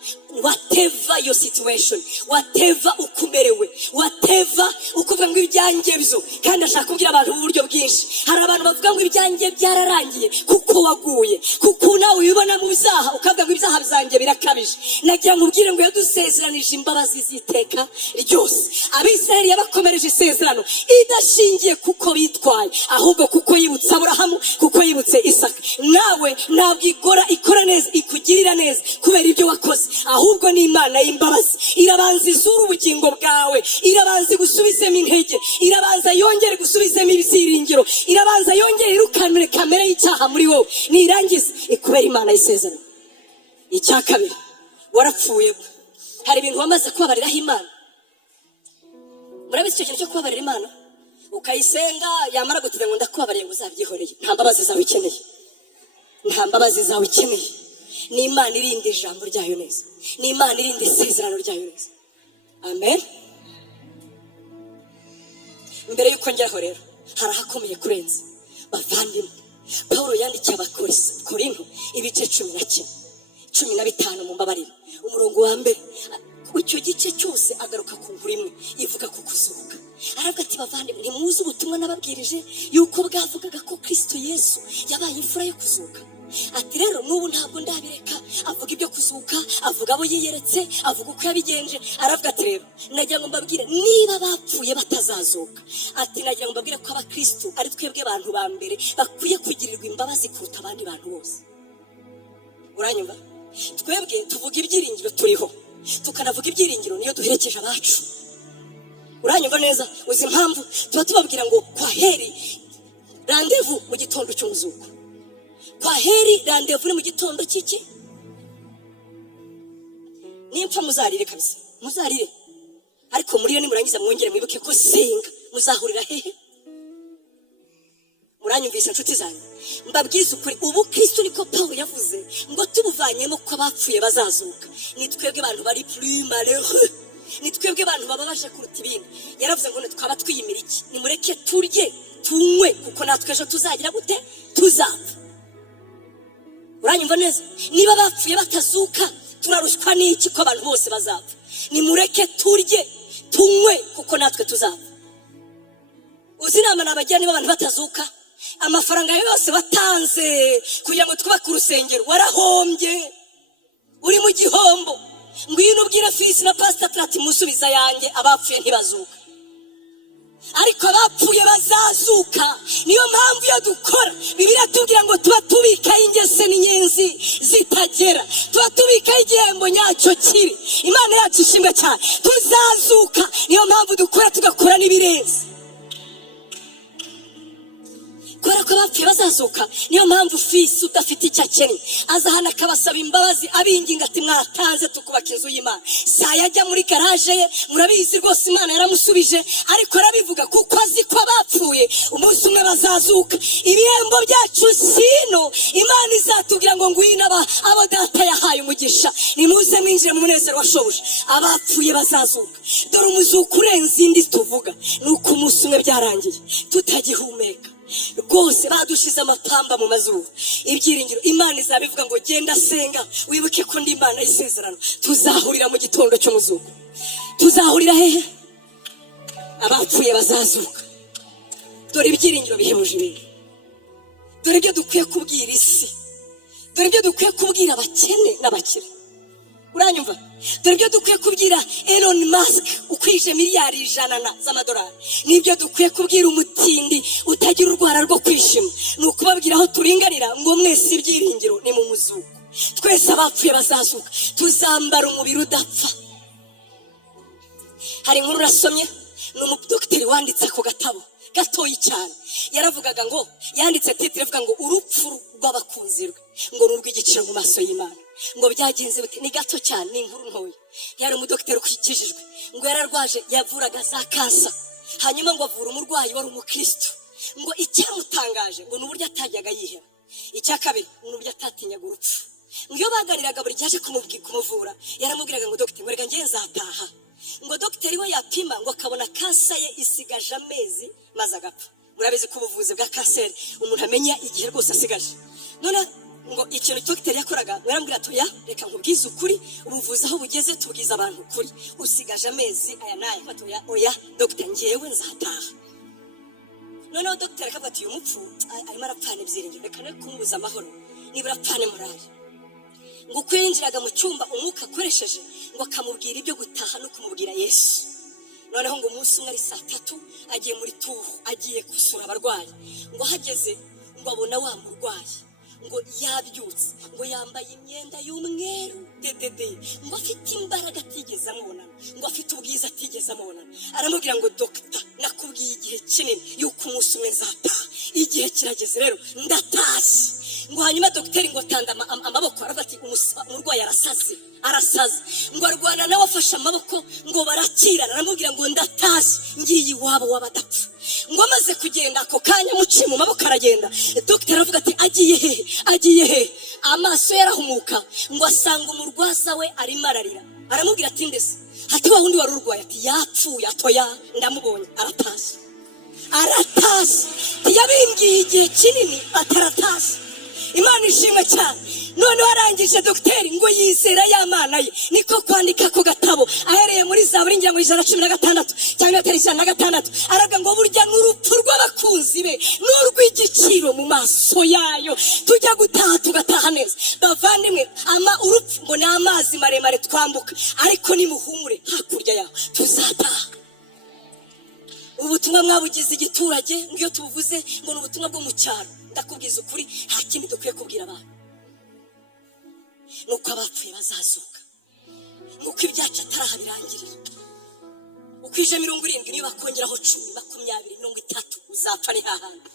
whatever your situation, whatever ukumerewe, whatever ukuvuga ngo ibyanjye bizo, kandi ashaka kubwira abantu uburyo bwinshi. Hari abantu bavuga ngo ibyanjye byararangiye kuko waguye, kuko nawe ubibona mu byaha ukavuga ngo ibyaha byanjye birakabije. Nagira ngo ubwire ngo yadusezeranije imbabazi ziteka ryose. Abisirayeli yabakomereje isezerano idashingiye kuko bitwaye, ahubwo kuko yibutse Aburahamu, kuko yibutse Isaka. Nawe ntabwo ikora neza, ikugirira neza kubera ibyo wakoze, ahubwo ni Imana y'imbabazi. Irabanza izura ubugingo bwawe, irabanza igusubizemo intege, irabanza yongere gusubizemo ibisiringiro, irabanza yongere irukane kamere y'icyaha muri wowe, nirangiza ikubera Imana y'isezerano. Icya kabiri, warapfuye. Hari ibintu wamaze kubabariraho Imana. Murabizi icyo kintu cyo kubabarira Imana, ukayisenga yamara gutira ngo ndakubabariye ngo uzabyihoreye. Nta mbabazi zawe ukeneye, nta mbabazi zawe ukeneye. Ni Imana irinde ijambo ryayo neza, ni Imana irinde isezerano ryayo neza. Amen. Mbere yuko njyaho rero, harahakomeye kurenza bavandimwe. Paulo yandikiye Abakorinto ibice 15 mu mbabarira, umurongo wa mbere. Icyo gice cyose agaruka ku nkuru imwe ivuga ku kuzuka. Aravuga ati bavandimwe, ntimuzi ubutumwa nababwirije yuko bwavugaga ko Kristo Yesu yabaye imfura yo kuzuka. Ati rero n'ubu ntabwo ndabireka. Avuga ibyo kuzuka, avuga abo yiyeretse, avuga uko yabigenje. Aravuga ati rero nagira ngo mbabwire, niba bapfuye batazazuka, ati nagira ngo mbabwire ko abakristo ari twebwe abantu ba mbere bakwiye kugirirwa imbabazi kuruta abandi bantu bose. Uranyumva? Twebwe tuvuga ibyiringiro turiho, tukanavuga ibyiringiro niyo duherekeje abacu. Uranyumva neza? Uzi impamvu tuba tubabwira ngo kwa heri rendezvous mu gitondo cy'umuzuko, kwa heri rendezvous ni mu gitondo cy'iki? Nimpfa muzarire kabisa, muzarire, ariko muri yo nimurangiza mwongere mwibuke ko senga muzahurira hehe. Muranyumvise inshuti zanyu? Mbabwiza ukuri, ubu Kristo niko Paulo yavuze ngo tubuvanyemo ko abapfuye bazazuka. Ni twebwe abantu bari plus malheureux, ni twebwe abantu bababaje kuruta ibindi. Yaravuze ngo twaba twiyimira iki? Nimureke turye tunywe, kuko natwe ejo tuzagira gute? Tuzapfa. Uranyumva neza? Niba bapfuye batazuka, turarushwa n'iki ko abantu bose bazapfa? Nimureke turye tunywe, kuko natwe tuzapfa. Uzi inama nabagira niba abantu batazuka? Amafaranga yose watanze kugira ngo twubake urusengero warahombye, uri mu gihombo. Ngwino ubwira Fisi na Pastor Plati musubiza yanjye, abapfuye ntibazuka ariko abapfuye bazazuka. Niyo mpamvu yo dukora. Bibiliya tubwira ngo tuba tubika ingese n'inyenzi zitagera, tuba tubika igihembo nyacyo kiri. Imana yacu ishimwe cyane, tuzazuka. Niyo mpamvu dukora, tugakora n'ibirenze, kubera ko abapfuye bazazuka. Niyo mpamvu Fisi udafite icyo akeneye aza hano akabasaba imbabazi, abinginga ati mwatanze tukubaka inzu y'Imana. Saya ajya muri garaje ye, murabizi rwose Imana yaramusubije, ariko arabivuga kuko azi ko abapfuye umunsi umwe bazazuka. Ibihembo byacu sino, Imana izatubwira ngo ngwino abo data yahaye umugisha, nimuze mwinjire mu munezero wa shobuja. Abapfuye bazazuka. Dore umuzuko urenze indi tuvuga, nuko umunsi umwe byarangiye tutagihumeka. rwose badushize amapamba mu mazuru. Ibyiringiro Imana izabivuga ngo genda senga wibuke ko ndi Imana y'isezerano. Tuzahurira mu gitondo cyo muzuko. Tuzahurira hehe? Abapfuye bazazuka. Dore ibyiringiro bihebuje ibintu. Dore ibyo dukwiye kubwira isi. Dore ibyo dukwiye kubwira abakene n'abakire. Uranyumva? Dore ibyo dukwiye kubwira Elon Musk ukwije miliyari 100 z'amadolari. Nibyo dukwiye kubwira umutindi utagira urwara rwo kwishima. Nukubabwira aho turinganira ngo mwese ibyiringiro ni mu muzuko. Twese abapfuye bazazuka. Tuzambara umubiri udapfa. Hari inkuru rasomye n'umudokiteri wanditse ko gatabo gatoyi cyane. Yaravugaga ngo yanditse titre ivuga ngo urupfu rw'abakunzi rwe ngo n'urw'igiciro mu maso y'Imana. Ngo byagenze bite? Ni gato cyane, ni inkuru ntoya. Yari umudokiteri ukikijijwe ngo yararwaje, yavuraga za kansa. Hanyuma ngo avura umurwayi wari umukristo. Ngo icyamutangaje ngo n'uburyo atajyaga yiheba. Icya kabiri n'uburyo atatinyaga urupfu. Ngo iyo baganiraga buri cyaje kumuvura yaramubwiraga ngo dogiteri werega ngiye nzataha. Ngo dogiteri we yapima ngo akabona kansa ye isigaje amezi maze agapfa. Murabizi ko ubuvuzi bwa kanseri umuntu amenya igihe rwose asigaje. None ngo ikintu dogiteri yakoraga yarambwira atoya reka nkubwize ukuri, ubuvuzi aho bugeze tubwiza abantu ukuri, usigaje amezi aya naye. Atoya oya dogiteri ngiyewe nzataha. Noneho dogiteri akavuga ati uyu mupfu arimo arapfana ibyiringiro, reka ne kumubuza amahoro nibura apfane morale. Ngo kwinjiraga mu cyumba umwuka akoresheje ngo akamubwira ibyo gutaha no kumubwira Yesu. Noneho ngo umunsi umwe ari 3 agiye muri tuhu, agiye gusura abarwayi. Ngo hageze ngo abona wa murwayi ngo yabyutse, ngo yambaye imyenda y'umweru dedede, ngo afite imbaraga atigeze amubona, ngo afite ubwiza atigeze amubona. Aramubwira ngo dogita nakubwiye igihe kinini yuko umunsi umwe nzataha, igihe kirageze rero ndatashye. Ngo hanyuma dogiteri ngo atanda amaboko aravuga ati umurwayi arasaze. Ngo arwana nawe afashe amaboko ngo barakirana. Aramubwira ngo ndatashye ngiye iwabo w'abadapfa. Ngo amaze kugenda ako kanya muciye mu maboko aragenda. Dogiteri aravuga ati agiye he? Amaso yarahumuka ngo asanga umurwaza we arimo ararira. Aramubwira ati ndese hati wa wundi wari urwaye? Ati yapfuye. Atoya ndamubonye aratashye. Yabimbwiye igihe kinini ataratashye. Imana ishimwe cyane. None warangije dogiteri ngo yizera ya Mana ye, niko kwandika ko gatabo ahereye muri Zaburi ngira ngo 116 cyangwa 116 aravuga ngo burya n'urupfu rw'abakunzi be n'urw'igiciro mu maso yayo. Tujya gutaha tugataha neza bavandimwe. Urupfu ngo ni amazi maremare twambuka, ariko nimuhumure hakurya yaho tuzataha. Ubutumwa mwabugize igiturage ngo iyo tubuvuze ngo n'ubutumwa bwo mu cyaro. Ndakubwiza ukuri nta kindi dukwiye kubwira abantu nuko abapfuye bazazuka, nuko ibyacu atarahabirangirira. Ukwije 70 niba kongeraho 10 20 30 uzapfa ni hahandi.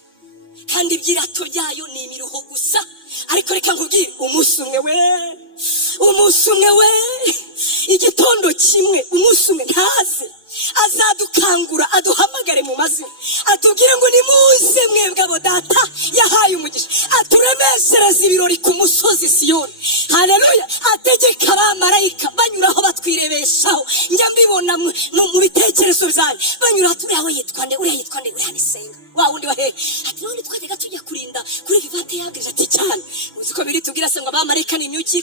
Kandi ibyirato byayo ni imiruho gusa. Ariko reka nkubwire umunsi umwe we igitondo kimwe umunsi umwe ntaze azadukangura aduhamagare mu mazina atubwire ngo nimuze mwebwe abo data yahaye umugisha, aturemeshereza ibirori ku musozi Siyoni. Haleluya. Ategeka abamarayika banyuraho batwirebeshaho. Njya mbibona mu bitekerezo byanjye banyura turiya we yitwa nde, uriya yitwa nde, uriya ni Senga wa wundi wa hehe. Ati none twajyaga tujya kurinda kuri vivate yabwije ati cyane uzi ko biri tubwira se ngo abamarayika ni imyuka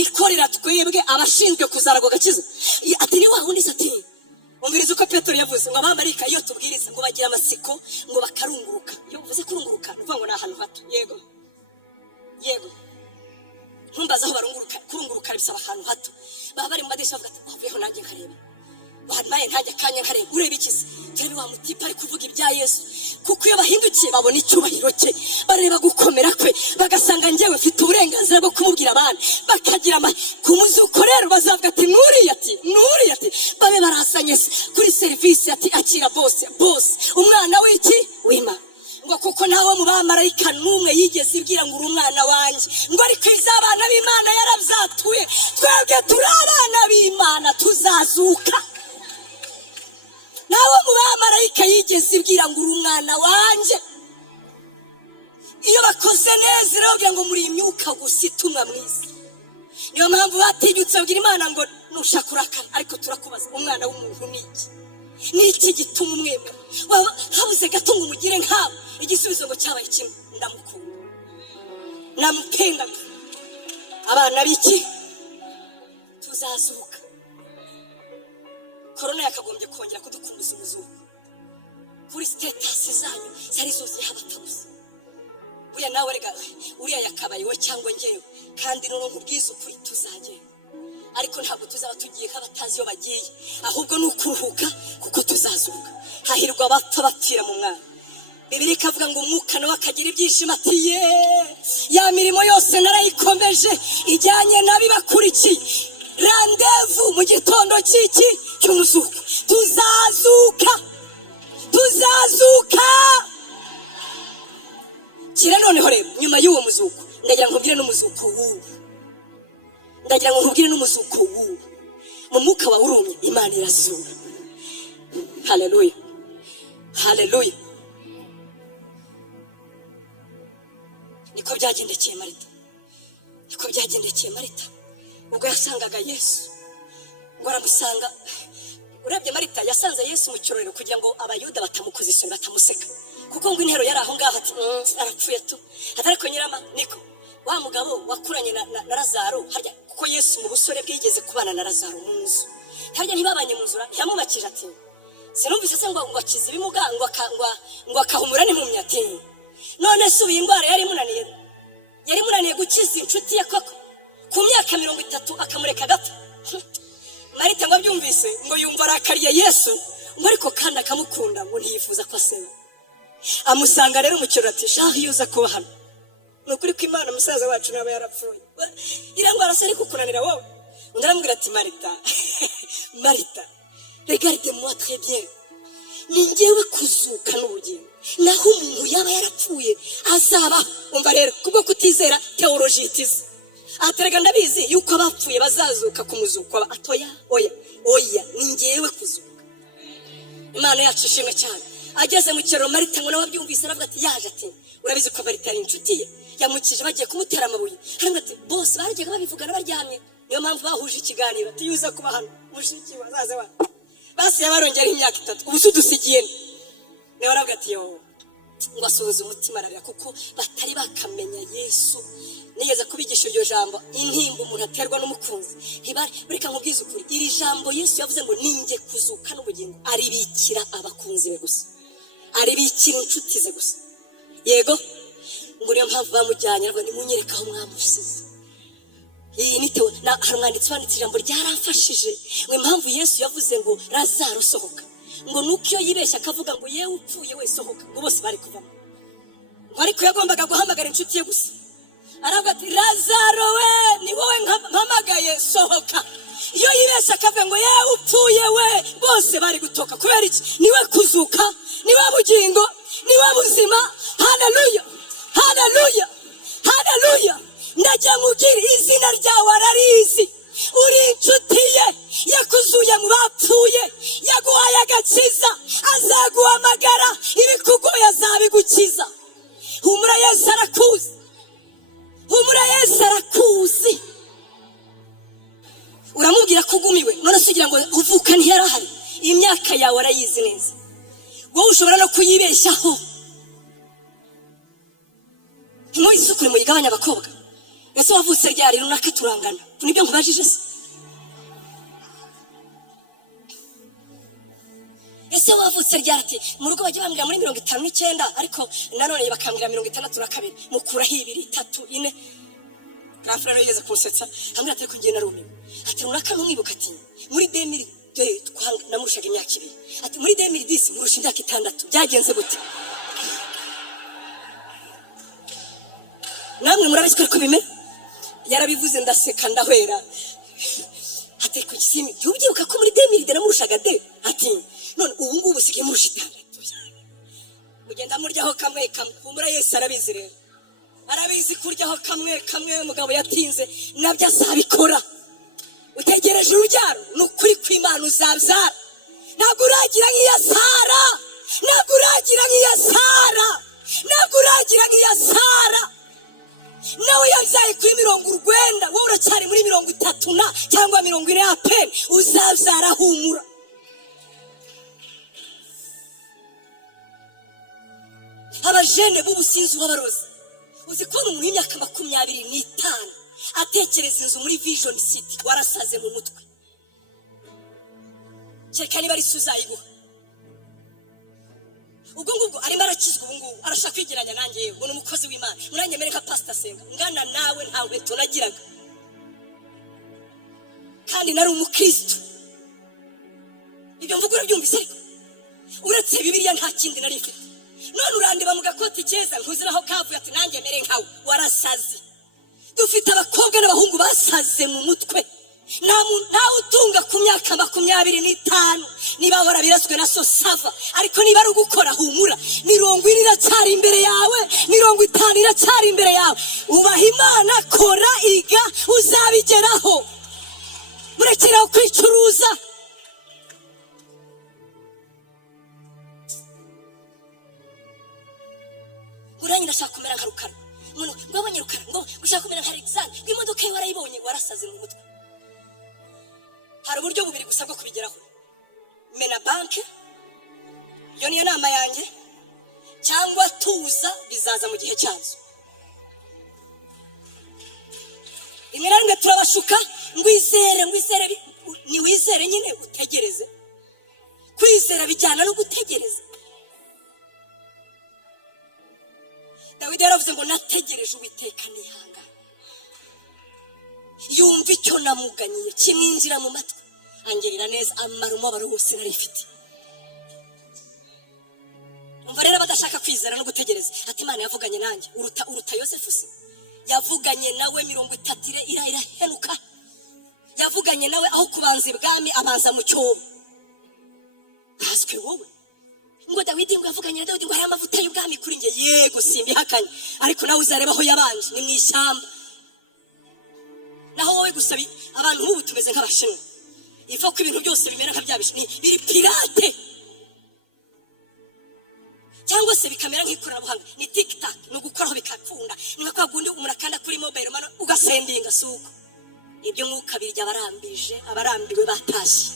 ikorera twebwe abashinzwe kuzarago gakiza. Ati ni wa wundi ati umviriza uko Petero yavuze ngo abamarayika iyo tubwiriza ngo bagira amasiko ngo bakarunguruka. Iyo uvuze kurunguruka uvuga ngo ni ahantu hato. Yego ntumbaza aho barunguruka. Kurunguruka bisaba ahantu hato. Baba bari mu madirishya bavuga ati wavuyeho nanjye nkareba, wampaye ntajya kanya nkareba. Ureba iki se? Turi wa mutipa ari kuvuga ibya Yesu, kuko iyo bahindukiye babona icyubahiro cye, bareba gukomera kwe, bagasanga njyewe mfite uburenganzira bwo kumubwira abandi, bakagira ku muzuko rero bazavuga ati nuriya ati babe barasanye kuri serivisi ati akira bose umwana w'iki w'Imana. Ngo kuko nawe mu bamarayika numwe yigeze ibwira ngo uri umwana wanjye, ngo ariko izabana b'Imana yarabyatuye. Twebwe turi abana b'Imana tuzazuka. Nawe mu bamarayika yigeze ibwira ngo uri umwana wanjye. Iyo bakoze neza rero bya ngo muri imyuka gusa itumwa mwiza. Niyo mpamvu batinyutse babwira Imana ngo nushaka urakana, ariko turakubaza umwana w'umuntu niki gituma umwemera? Habuze gato ngo umugire nkawe. igisubizo ngo cyabaye kimwe, ndamukunda, nampenda. Abana b'iki tuzazuka. Korona yakagombye kongera kudukumbuza umuzuko. Kuri status zanyu zari zuzuyeho abatabuze. Buya nawe rega uriya yakabaye we cyangwa ngewe, kandi none nkubwiza ukuri tuzagenda. Ariko ntabwo tuzaba tugiye nk'abatazi iyo bagiye, ahubwo ni ukuruhuka kuko tuzazuka. Hahirwa abato bapfira mu mwana. Bibiliya ikavuga ngo umwuka nawe akagira ibyishimo ati ya mirimo yose narayikomeje ijyanye n'abibakurikiye. Randevu mu gitondo cy'iki cy'umuzuko. Tuzazuka, tuzazuka. Kira noneho rero nyuma y'uwo muzuko ndagira ngo nkubwire n'umuzuko w'ubu. Ndagira ngo nkubwire n'umuzuko w'ubu. Mu mwuka wa urumye Imana irazura. Haleluya, haleluya. Niko byagendekeye Marita, niko byagendekeye Marita ubwo yasangaga Yesu. Ngo aramusanga, urebye Marita yasanze Yesu mu kirorero kugira ngo abayuda batamukoza isoni, batamuseka, kuko ngo intero yari aho ngaho ati arapfuye tu. Atari ko nyirama niko wa mugabo wakuranye na Lazaro harya, kuko Yesu mu busore bwigeze kubana na Lazaro mu nzu. Harya ntibabanye mu nzura, yamumakije ati sinumvise se ngo akize ibimuga ngo akahumura n'impumyi ati none se uyu indwara yari munaniye gukiza inshuti ye koko ku myaka 30 akamureka gato. Marita ngo abyumvise ngo yumva arakariye Yesu, ngo ariko kandi akamukunda ngo ntiyifuza ko aseba. Amusanga rero mu kirori ati shaho yuza kuba hano, nukuri ko Imana musaza wacu naba yarapfuye, irangwara se ariko kunanira wowe. Ndaramubwira ati Marita Marita, regarde-moi très bien, ni njyewe kuzuka n'ubugingo, naho umuntu yaba yarapfuye azaba. Umva rero kubwo kutizera teology itize, aterega ndabizi yuko abapfuye bazazuka ku muzuko. Atoya oya ni njyewe kuzuka. Imana yacu ishimwe cyane. Ageze mu kiraro Marita ngo nawe abyumvise aravuga ati yaje ati urabizi ko Marita ari inshuti ye, yamukije bagiye kumutera amabuye. Haravuga ati bose barajyaga babivugana baryamye, niyo mpamvu bahuje ikiganiro ati yuza kuba hano mushiki wazaza wa basi yabarongera imyaka 3 ubu sudusigiye. Niwe aravuga ati yo ngo asuhuza umutima arabira, kuko batari bakamenya Yesu. Nigeze kubigisha iryo jambo intimba umuntu aterwa n'umukunzi. Reka nkubwize ukuri, iri jambo Yesu yavuze ngo ninjye kuzuka n'ubugingo aribikira abakunzi be gusa, aribikira inshuti ze gusa. Yego ngo niyo mpamvu bamujyanye aravuga nimunyereka aho mwamusize. Iyi nitewe na harumwanditse banditse ijambo ryaramfashije ngo impamvu Yesu yavuze ngo Lazaro sohoka, ngo nuko iyo yibeshya akavuga ngo yewe upfuye we sohoka, ngo bose bari kuvamo. Ngo ariko yagombaga guhamagara inshuti ye gusa. Aravuga ati Lazaro we ni wowe mpamagaye sohoka. Iyo yibeshya akavuga ngo yewe upfuye we, bose bari gutoka. Kubera iki? Niwe kuzuka, niwe bugingo, niwe buzima. Haleluya, haleluya, haleluya. Ndajya mubwira izina ryawe ararizi, uri inshuti ye, yakuzuye mu bapfuye, yaguhaye agakiza, azaguhamagara ibikugoye azabigukiza. Humura Yesu arakuzi, humura Yesu arakuzi. Uramubwira ko ugumiwe, none se ugira ngo uvuka ntiyarahari. Imyaka yawe arayizi neza, wowe ushobora no kuyibeshyaho. Ntimuyise ukuri muyigabanya abakobwa. Ese wavutse ryari runaka turangana? Nibyo nkubajije se? Ese wavutse ryari ati mu rugo bajya bambwira muri 59 ariko nanone bakambwira 62 mukuraho 2 3 4. Rafrano yeze kunsetsa ambwira ati ko ngiye narumiwe. Ati runaka numwibuka ati muri 2000 twanga namurushaga imyaka 2. Ati muri 2010 murusha imyaka 6. Byagenze gute? Namwe murabizi ko bimera. Yarabivuze ndaseka ndahwera. Ati ko kisimi byubyibuka ko muri 2000 namurushaga de. Ati none ubu ngubu sigiye murusha 6. Mugenda muryaho kamwe kumura Yesu arabizi rero. Arabizi kuryaho kamwe umugabo yatinze nabyo azabikora. Utegereje urubyaro nukuri kw'Imana uzabyara. Ntabwo uragira nk'iya Sara, ntabwo uragira nk'iya Sara, ntabwo uragira nk'iya Sara. Nawe yabyaye kuri 90, wowe uracyari muri 30 na cyangwa 40 apene, uzabyara humura. abajene b'ubusinzi w'abarozi uzi kubona umuntu w'imyaka 25 atekereza inzu muri Vision City warasaze mu mutwe cyeka niba ari suzayiguha ubwo ngubwo arimo arakizwa ubu ngubu arashaka kwigeranya nanjye yewe ngo n'umukozi w'Imana muranjye mereka pastor Senga ngana nawe ntawe tunagiraga kandi nari umukristo ibyo mvuga urabyumvise ariko uretse Bibiliya nta kindi nari mfite none urandeba mu gakoti keza nkuziraho kavuye ati nanjye mere nkawe warasaze dufite abakobwa n'abahungu basaze mu mutwe nta utunga ku myaka 25 niba hora biraswe na so sava ariko niba ari ugukora humura 40 iracyari imbere yawe 50 iracyari imbere yawe ubaha Imana kora iga uzabigeraho murekeraho kwicuruza uranyira shaka kumera nka Rukara muno ngo abanyirukara ngo ushaka kumera nka Alexander imodoka ye warayibonye warasaze mu mutwe hari uburyo bubiri gusa bwo kubigeraho mena banke yo niyo nama yanjye cyangwa tuza bizaza mu gihe cyazo rimwe na rimwe turabashuka ngwizere ni wizere nyine utegereze kwizera bijyana no gutegereza Dawidi yaravuze ngo nategereje Uwiteka nihanga yumva icyo namuganyiye kimwinjira mu matwi angerera neza amara umubabaro wose nari mfite umva rero badashaka kwizera no gutegereza ati Imana yavuganye nanjye uruta Yosefu se yavuganye nawe 30 irahenuka yavuganye nawe aho kubanza ibwami abanza mu cyobo haswe wowe ngo Dawidi ngo yavuganye na Dawidi ngo hari amavuta y'ubwami kuri nge yego simbihakanye ariko nawe uzareba aho yabanje ni mwishyamba naho wowe gusabi abantu nk'ubu tumeze nk'abashinwa ifa ko ibintu byose bimera nka byabishe biri pirate cyangwa se bikamera nk'ikoranabuhanga ni TikTok no gukoraho bikakunda ni nka kwa gundi umurakanda kuri mobile mana ugasendinga suko ibyo mwuka birya abarambiwe batashye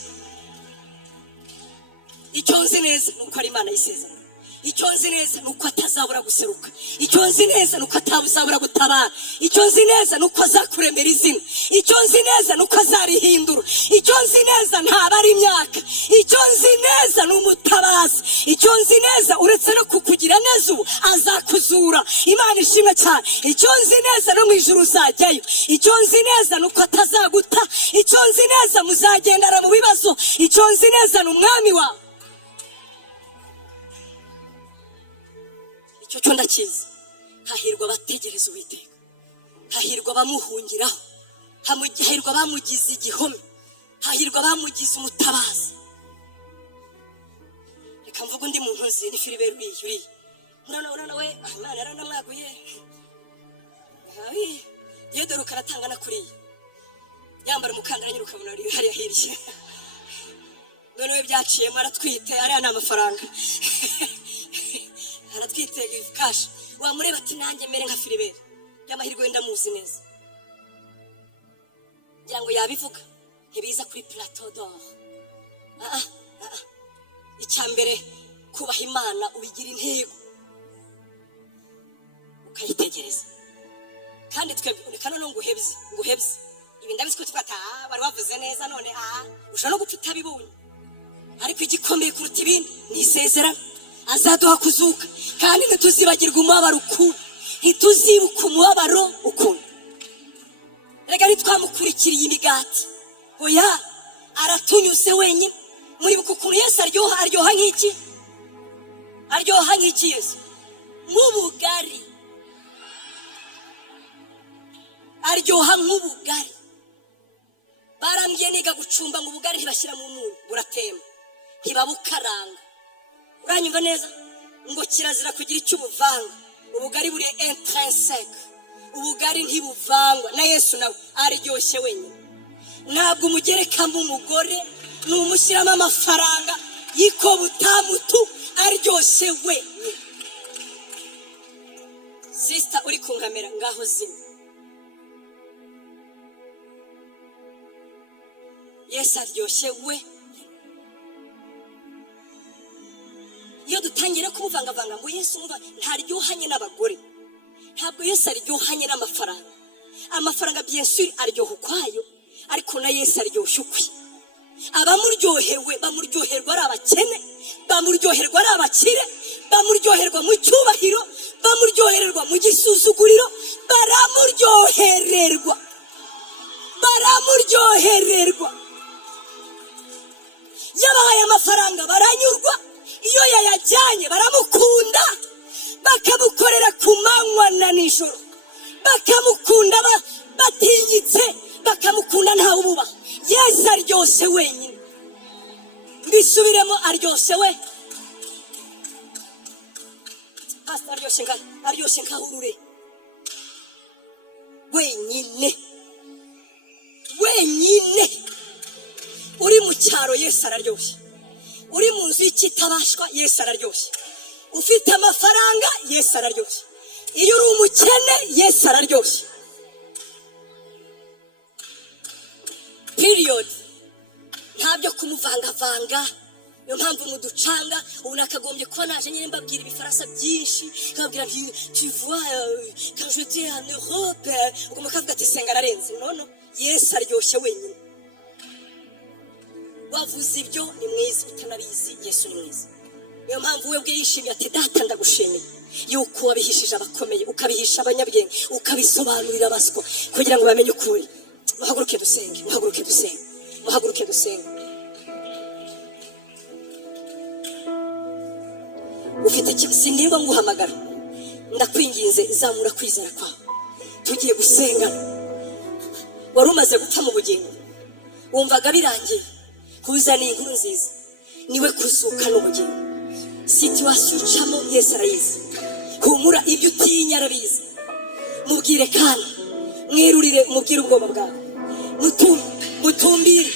icyo nzi neza nuko ari Imana yisezerano icyo nzi neza nuko atazabura guseruka icyo nzi neza nuko atabuzabura gutabara icyo nzi neza nuko azakuremera izina icyo nzi neza nuko azarihindura icyo nzi neza ntabara imyaka icyo nzi neza n'umutabazi icyo nzi neza uretse no kukugira neza ubu azakuzura Imana ishimwe cyane icyo nzi neza no mu ijuru uzajyayo icyo nzi neza nuko atazaguta icyo nzi neza muzagendana mu bibazo icyo nzi neza n'umwami wawe cyo ndakizi hahirwa bategereza Uwiteka hahirwa bamuhungiraho hahirwa bamugize igihome hahirwa bamugize umutabazi reka mvuga undi muntu nzi ni Philibert uri urana we Imana yaranamwaguye iyo dore ukaratangana kuri yambara umukandara nyine ukabona ari hariya hirya none we byaciyemo aratwite ariya ni amafaranga aratwite cash wamureba ati nanjye mere nka Philibert y'amahirwe wenda muzi neza ngira ngo yabivuga ntibiza kuri plateau d'or icyambere kubaha Imana ubigira intego ukayitegereza kandi twebwe kana no nguhebye ibi ndabisiko twata bari bavuze neza none ushaka no gupfa utabibonye ariko igikomeye kuruta ibindi ni isezerano azaduha kuzuka kandi ntituzibagirwa umubabaro ntituzibuka umubabaro ukundi rega ntitwamukurikiriye imigati oya aratunyuze wenyine muri bukukuntu Yesu aryoha nk'iki Yesu nk'ubugari aryoha nk'ubugari barambwiye niga gucumba ngo ubugari ntibashyira mu munyu buratemba ntibabukaranga uranyumva neza ngo kirazira kugira icyo ubuvanga ubugari buri intrinsèque ubugari ntibuvangwa na Yesu nawe aryoshye wenyine ntabwo umugerekamo umugore n'umushyiramo amafaranga yiko butamutu aryoshye wenyine sister uri kunkamera ngaho zimwe Yesu aryoshye we iyo dutanye batangira kumuvangavanga ngo Yesu ntaryohanye n'abagore, ntabwo Yesu aryohanye n'amafaranga. Amafaranga bien sûr aryoha ukwayo, ariko na Yesu aryoshye ukwe. Abamuryohewe bamuryoherwa ari abakene, bamuryoherwa ari abakire, bamuryoherwa mu cyubahiro, bamuryohererwa mu gisuzuguriro, baramuryohererwa. Yabahaye amafaranga baranyurwa, iyo yayajyanye baramukunda, bakamukorera ku manywa na nijoro, bakamukunda batinyitse, bakamukunda ntawe ububa. Yesu aryose wenyine. Mbisubiremo, aryose we. Pastor aryose nkahurure wenyine. Uri mu cyaro Yesu araryoshye, uri mu nzu y'ikitabashwa Yesu araryoshye, ufite amafaranga Yesu araryoshye, iyo uri umukene Yesu araryoshye. Period. Ntabyo kumuvangavanga. Niyo mpamvu muducanga. Ubu nakagombye kuba naje nyine mbabwira ibifaransa byinshi, nkabwira nti tu vois quand j'étais en Europe, uko mukavuga ati senga ararenze. No, Yesu aryoshye wenyine. Wavuze ibyo ni mwiza, utanabizi Yesu ni mwiza. Niyo mpamvu webwe yishimye ati data ndagushimiye yuko wabihishije abakomeye, ukabihisha abanyabwenge, ukabisobanurira abaswa kugira ngo bamenye ukuri. Muhaguruke dusenge. Ufite ikibisi niba nguhamagara, ndakwinginze zamura kwizera kwawe, tugiye gusenga. Wari umaze gupfa mu bugingo, wumvaga birangiye, kuzana inkuru nziza, niwe kuzuka n'ubugingo. Situation ucamo Yesu arayizi, humura ibyo utinya arabizi. Mubwire kandi mwirurire, umubwire ubwoba bwawe, mutumbire.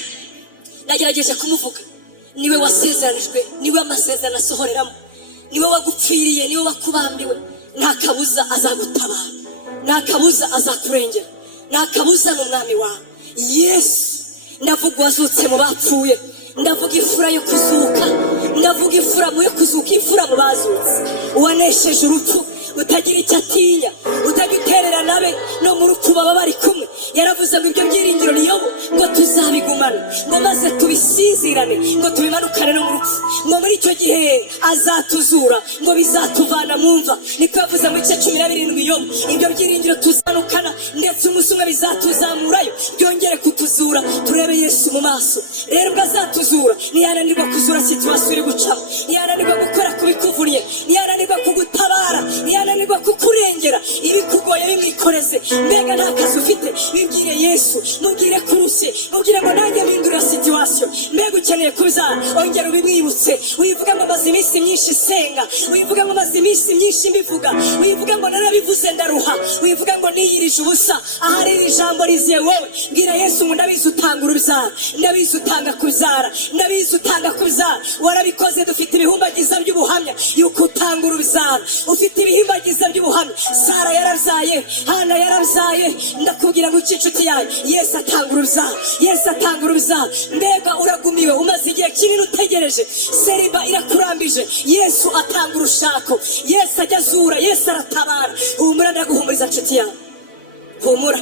Nagerageje kumuvuga, niwe wasezeranijwe, niwe amasezerano asohoreramo, niwe wagupfiriye, niwe wakubambiwe. Nta kabuza azagutabara, nta kabuza azakurengera, nta kabuza n'umwami wawe Yesu. Ndavuga wazutse mu bapfuye, ndavuga ifura yo kuzuka, ndavuga ifura yo kuzuka, ifura mu bazutse, uwanesheje urupfu, utagira icyo atinya, utaguterera nabe no mu rupfu baba bari kumwe. Yaravuze ngo ibyo byiringiro ni Yobu, ngo tuzabigumana, ngo maze tubisizirane, ngo tubimanukane no mu rupfu, ngo muri icyo gihe azatuzura, ngo bizatuvana mu mva. Niko yavuze mu gice 17 Yobu, ibyo byiringiro tuzanukana, ndetse umunsi umwe bizatuzamurayo, byongere kutuzura, turebe Yesu mu maso. Rero ubwo azatuzura, ntiyananirwa kuzura situation uri gucamo, ntiyananirwa gukora kubikuvunye, ntiyananirwa kugutabara, ntiyananirwa kukurengera ibikugoye bimwikoreze. Mbega nta kazi ufite, bibwire Yesu, mubwire kuruse, mubwire ngo nanjye mpindura situation. Mbega ukeneye kubizana, ongera ubimwibutse. Wivuga ngo maze iminsi myinshi senga, wivuga ngo maze iminsi myinshi mbivuga, wivuga ngo narabivuze ndaruha, wivuga ngo niyirije ubusa. Ahari iri jambo riziye wowe, bwira Yesu ngo ndabizi utanga urubyaro, ndabizi utanga kubyara, ndabizi utanga kubyara. Warabikoze, dufite ibihumbagiza by'ubuhamya yuko utanga urubyaro, ufite ibihimbagiza by'ubuhamya. Sara yarabyaye, Hana yarabyaye. Ndakubwira ngo inshuti yawe, Yesu atanga urubyaro, Yesu atanga urubyaro. Mbega uragumiwe, umaze igihe kinini utegereje, seriba irakurambije, Yesu atanga urushako, Yesu ajya azura, Yesu aratabara. Humura, ndaguhumuriza inshuti yawe, humura.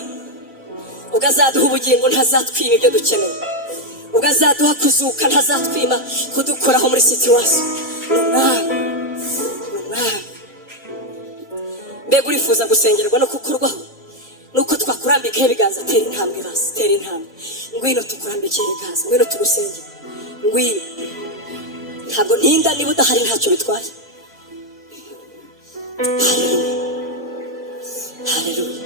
Ugazaduha ubugingo, ntazatwima ibyo dukeneye. Ugazaduha kuzuka, ntazatwima kudukoraho muri situation. Mbega urifuza gusengerwa no kukurwaho, nuko twakurambikaho ibiganza? Tera intambwe basi, tera intambwe. Ngwino tukurambikire ibiganza, ngwino tugusengere, ngwino. Ntabwo ntinda, niba udahari ntacyo bitwaye. Haleluya.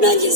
Nanjye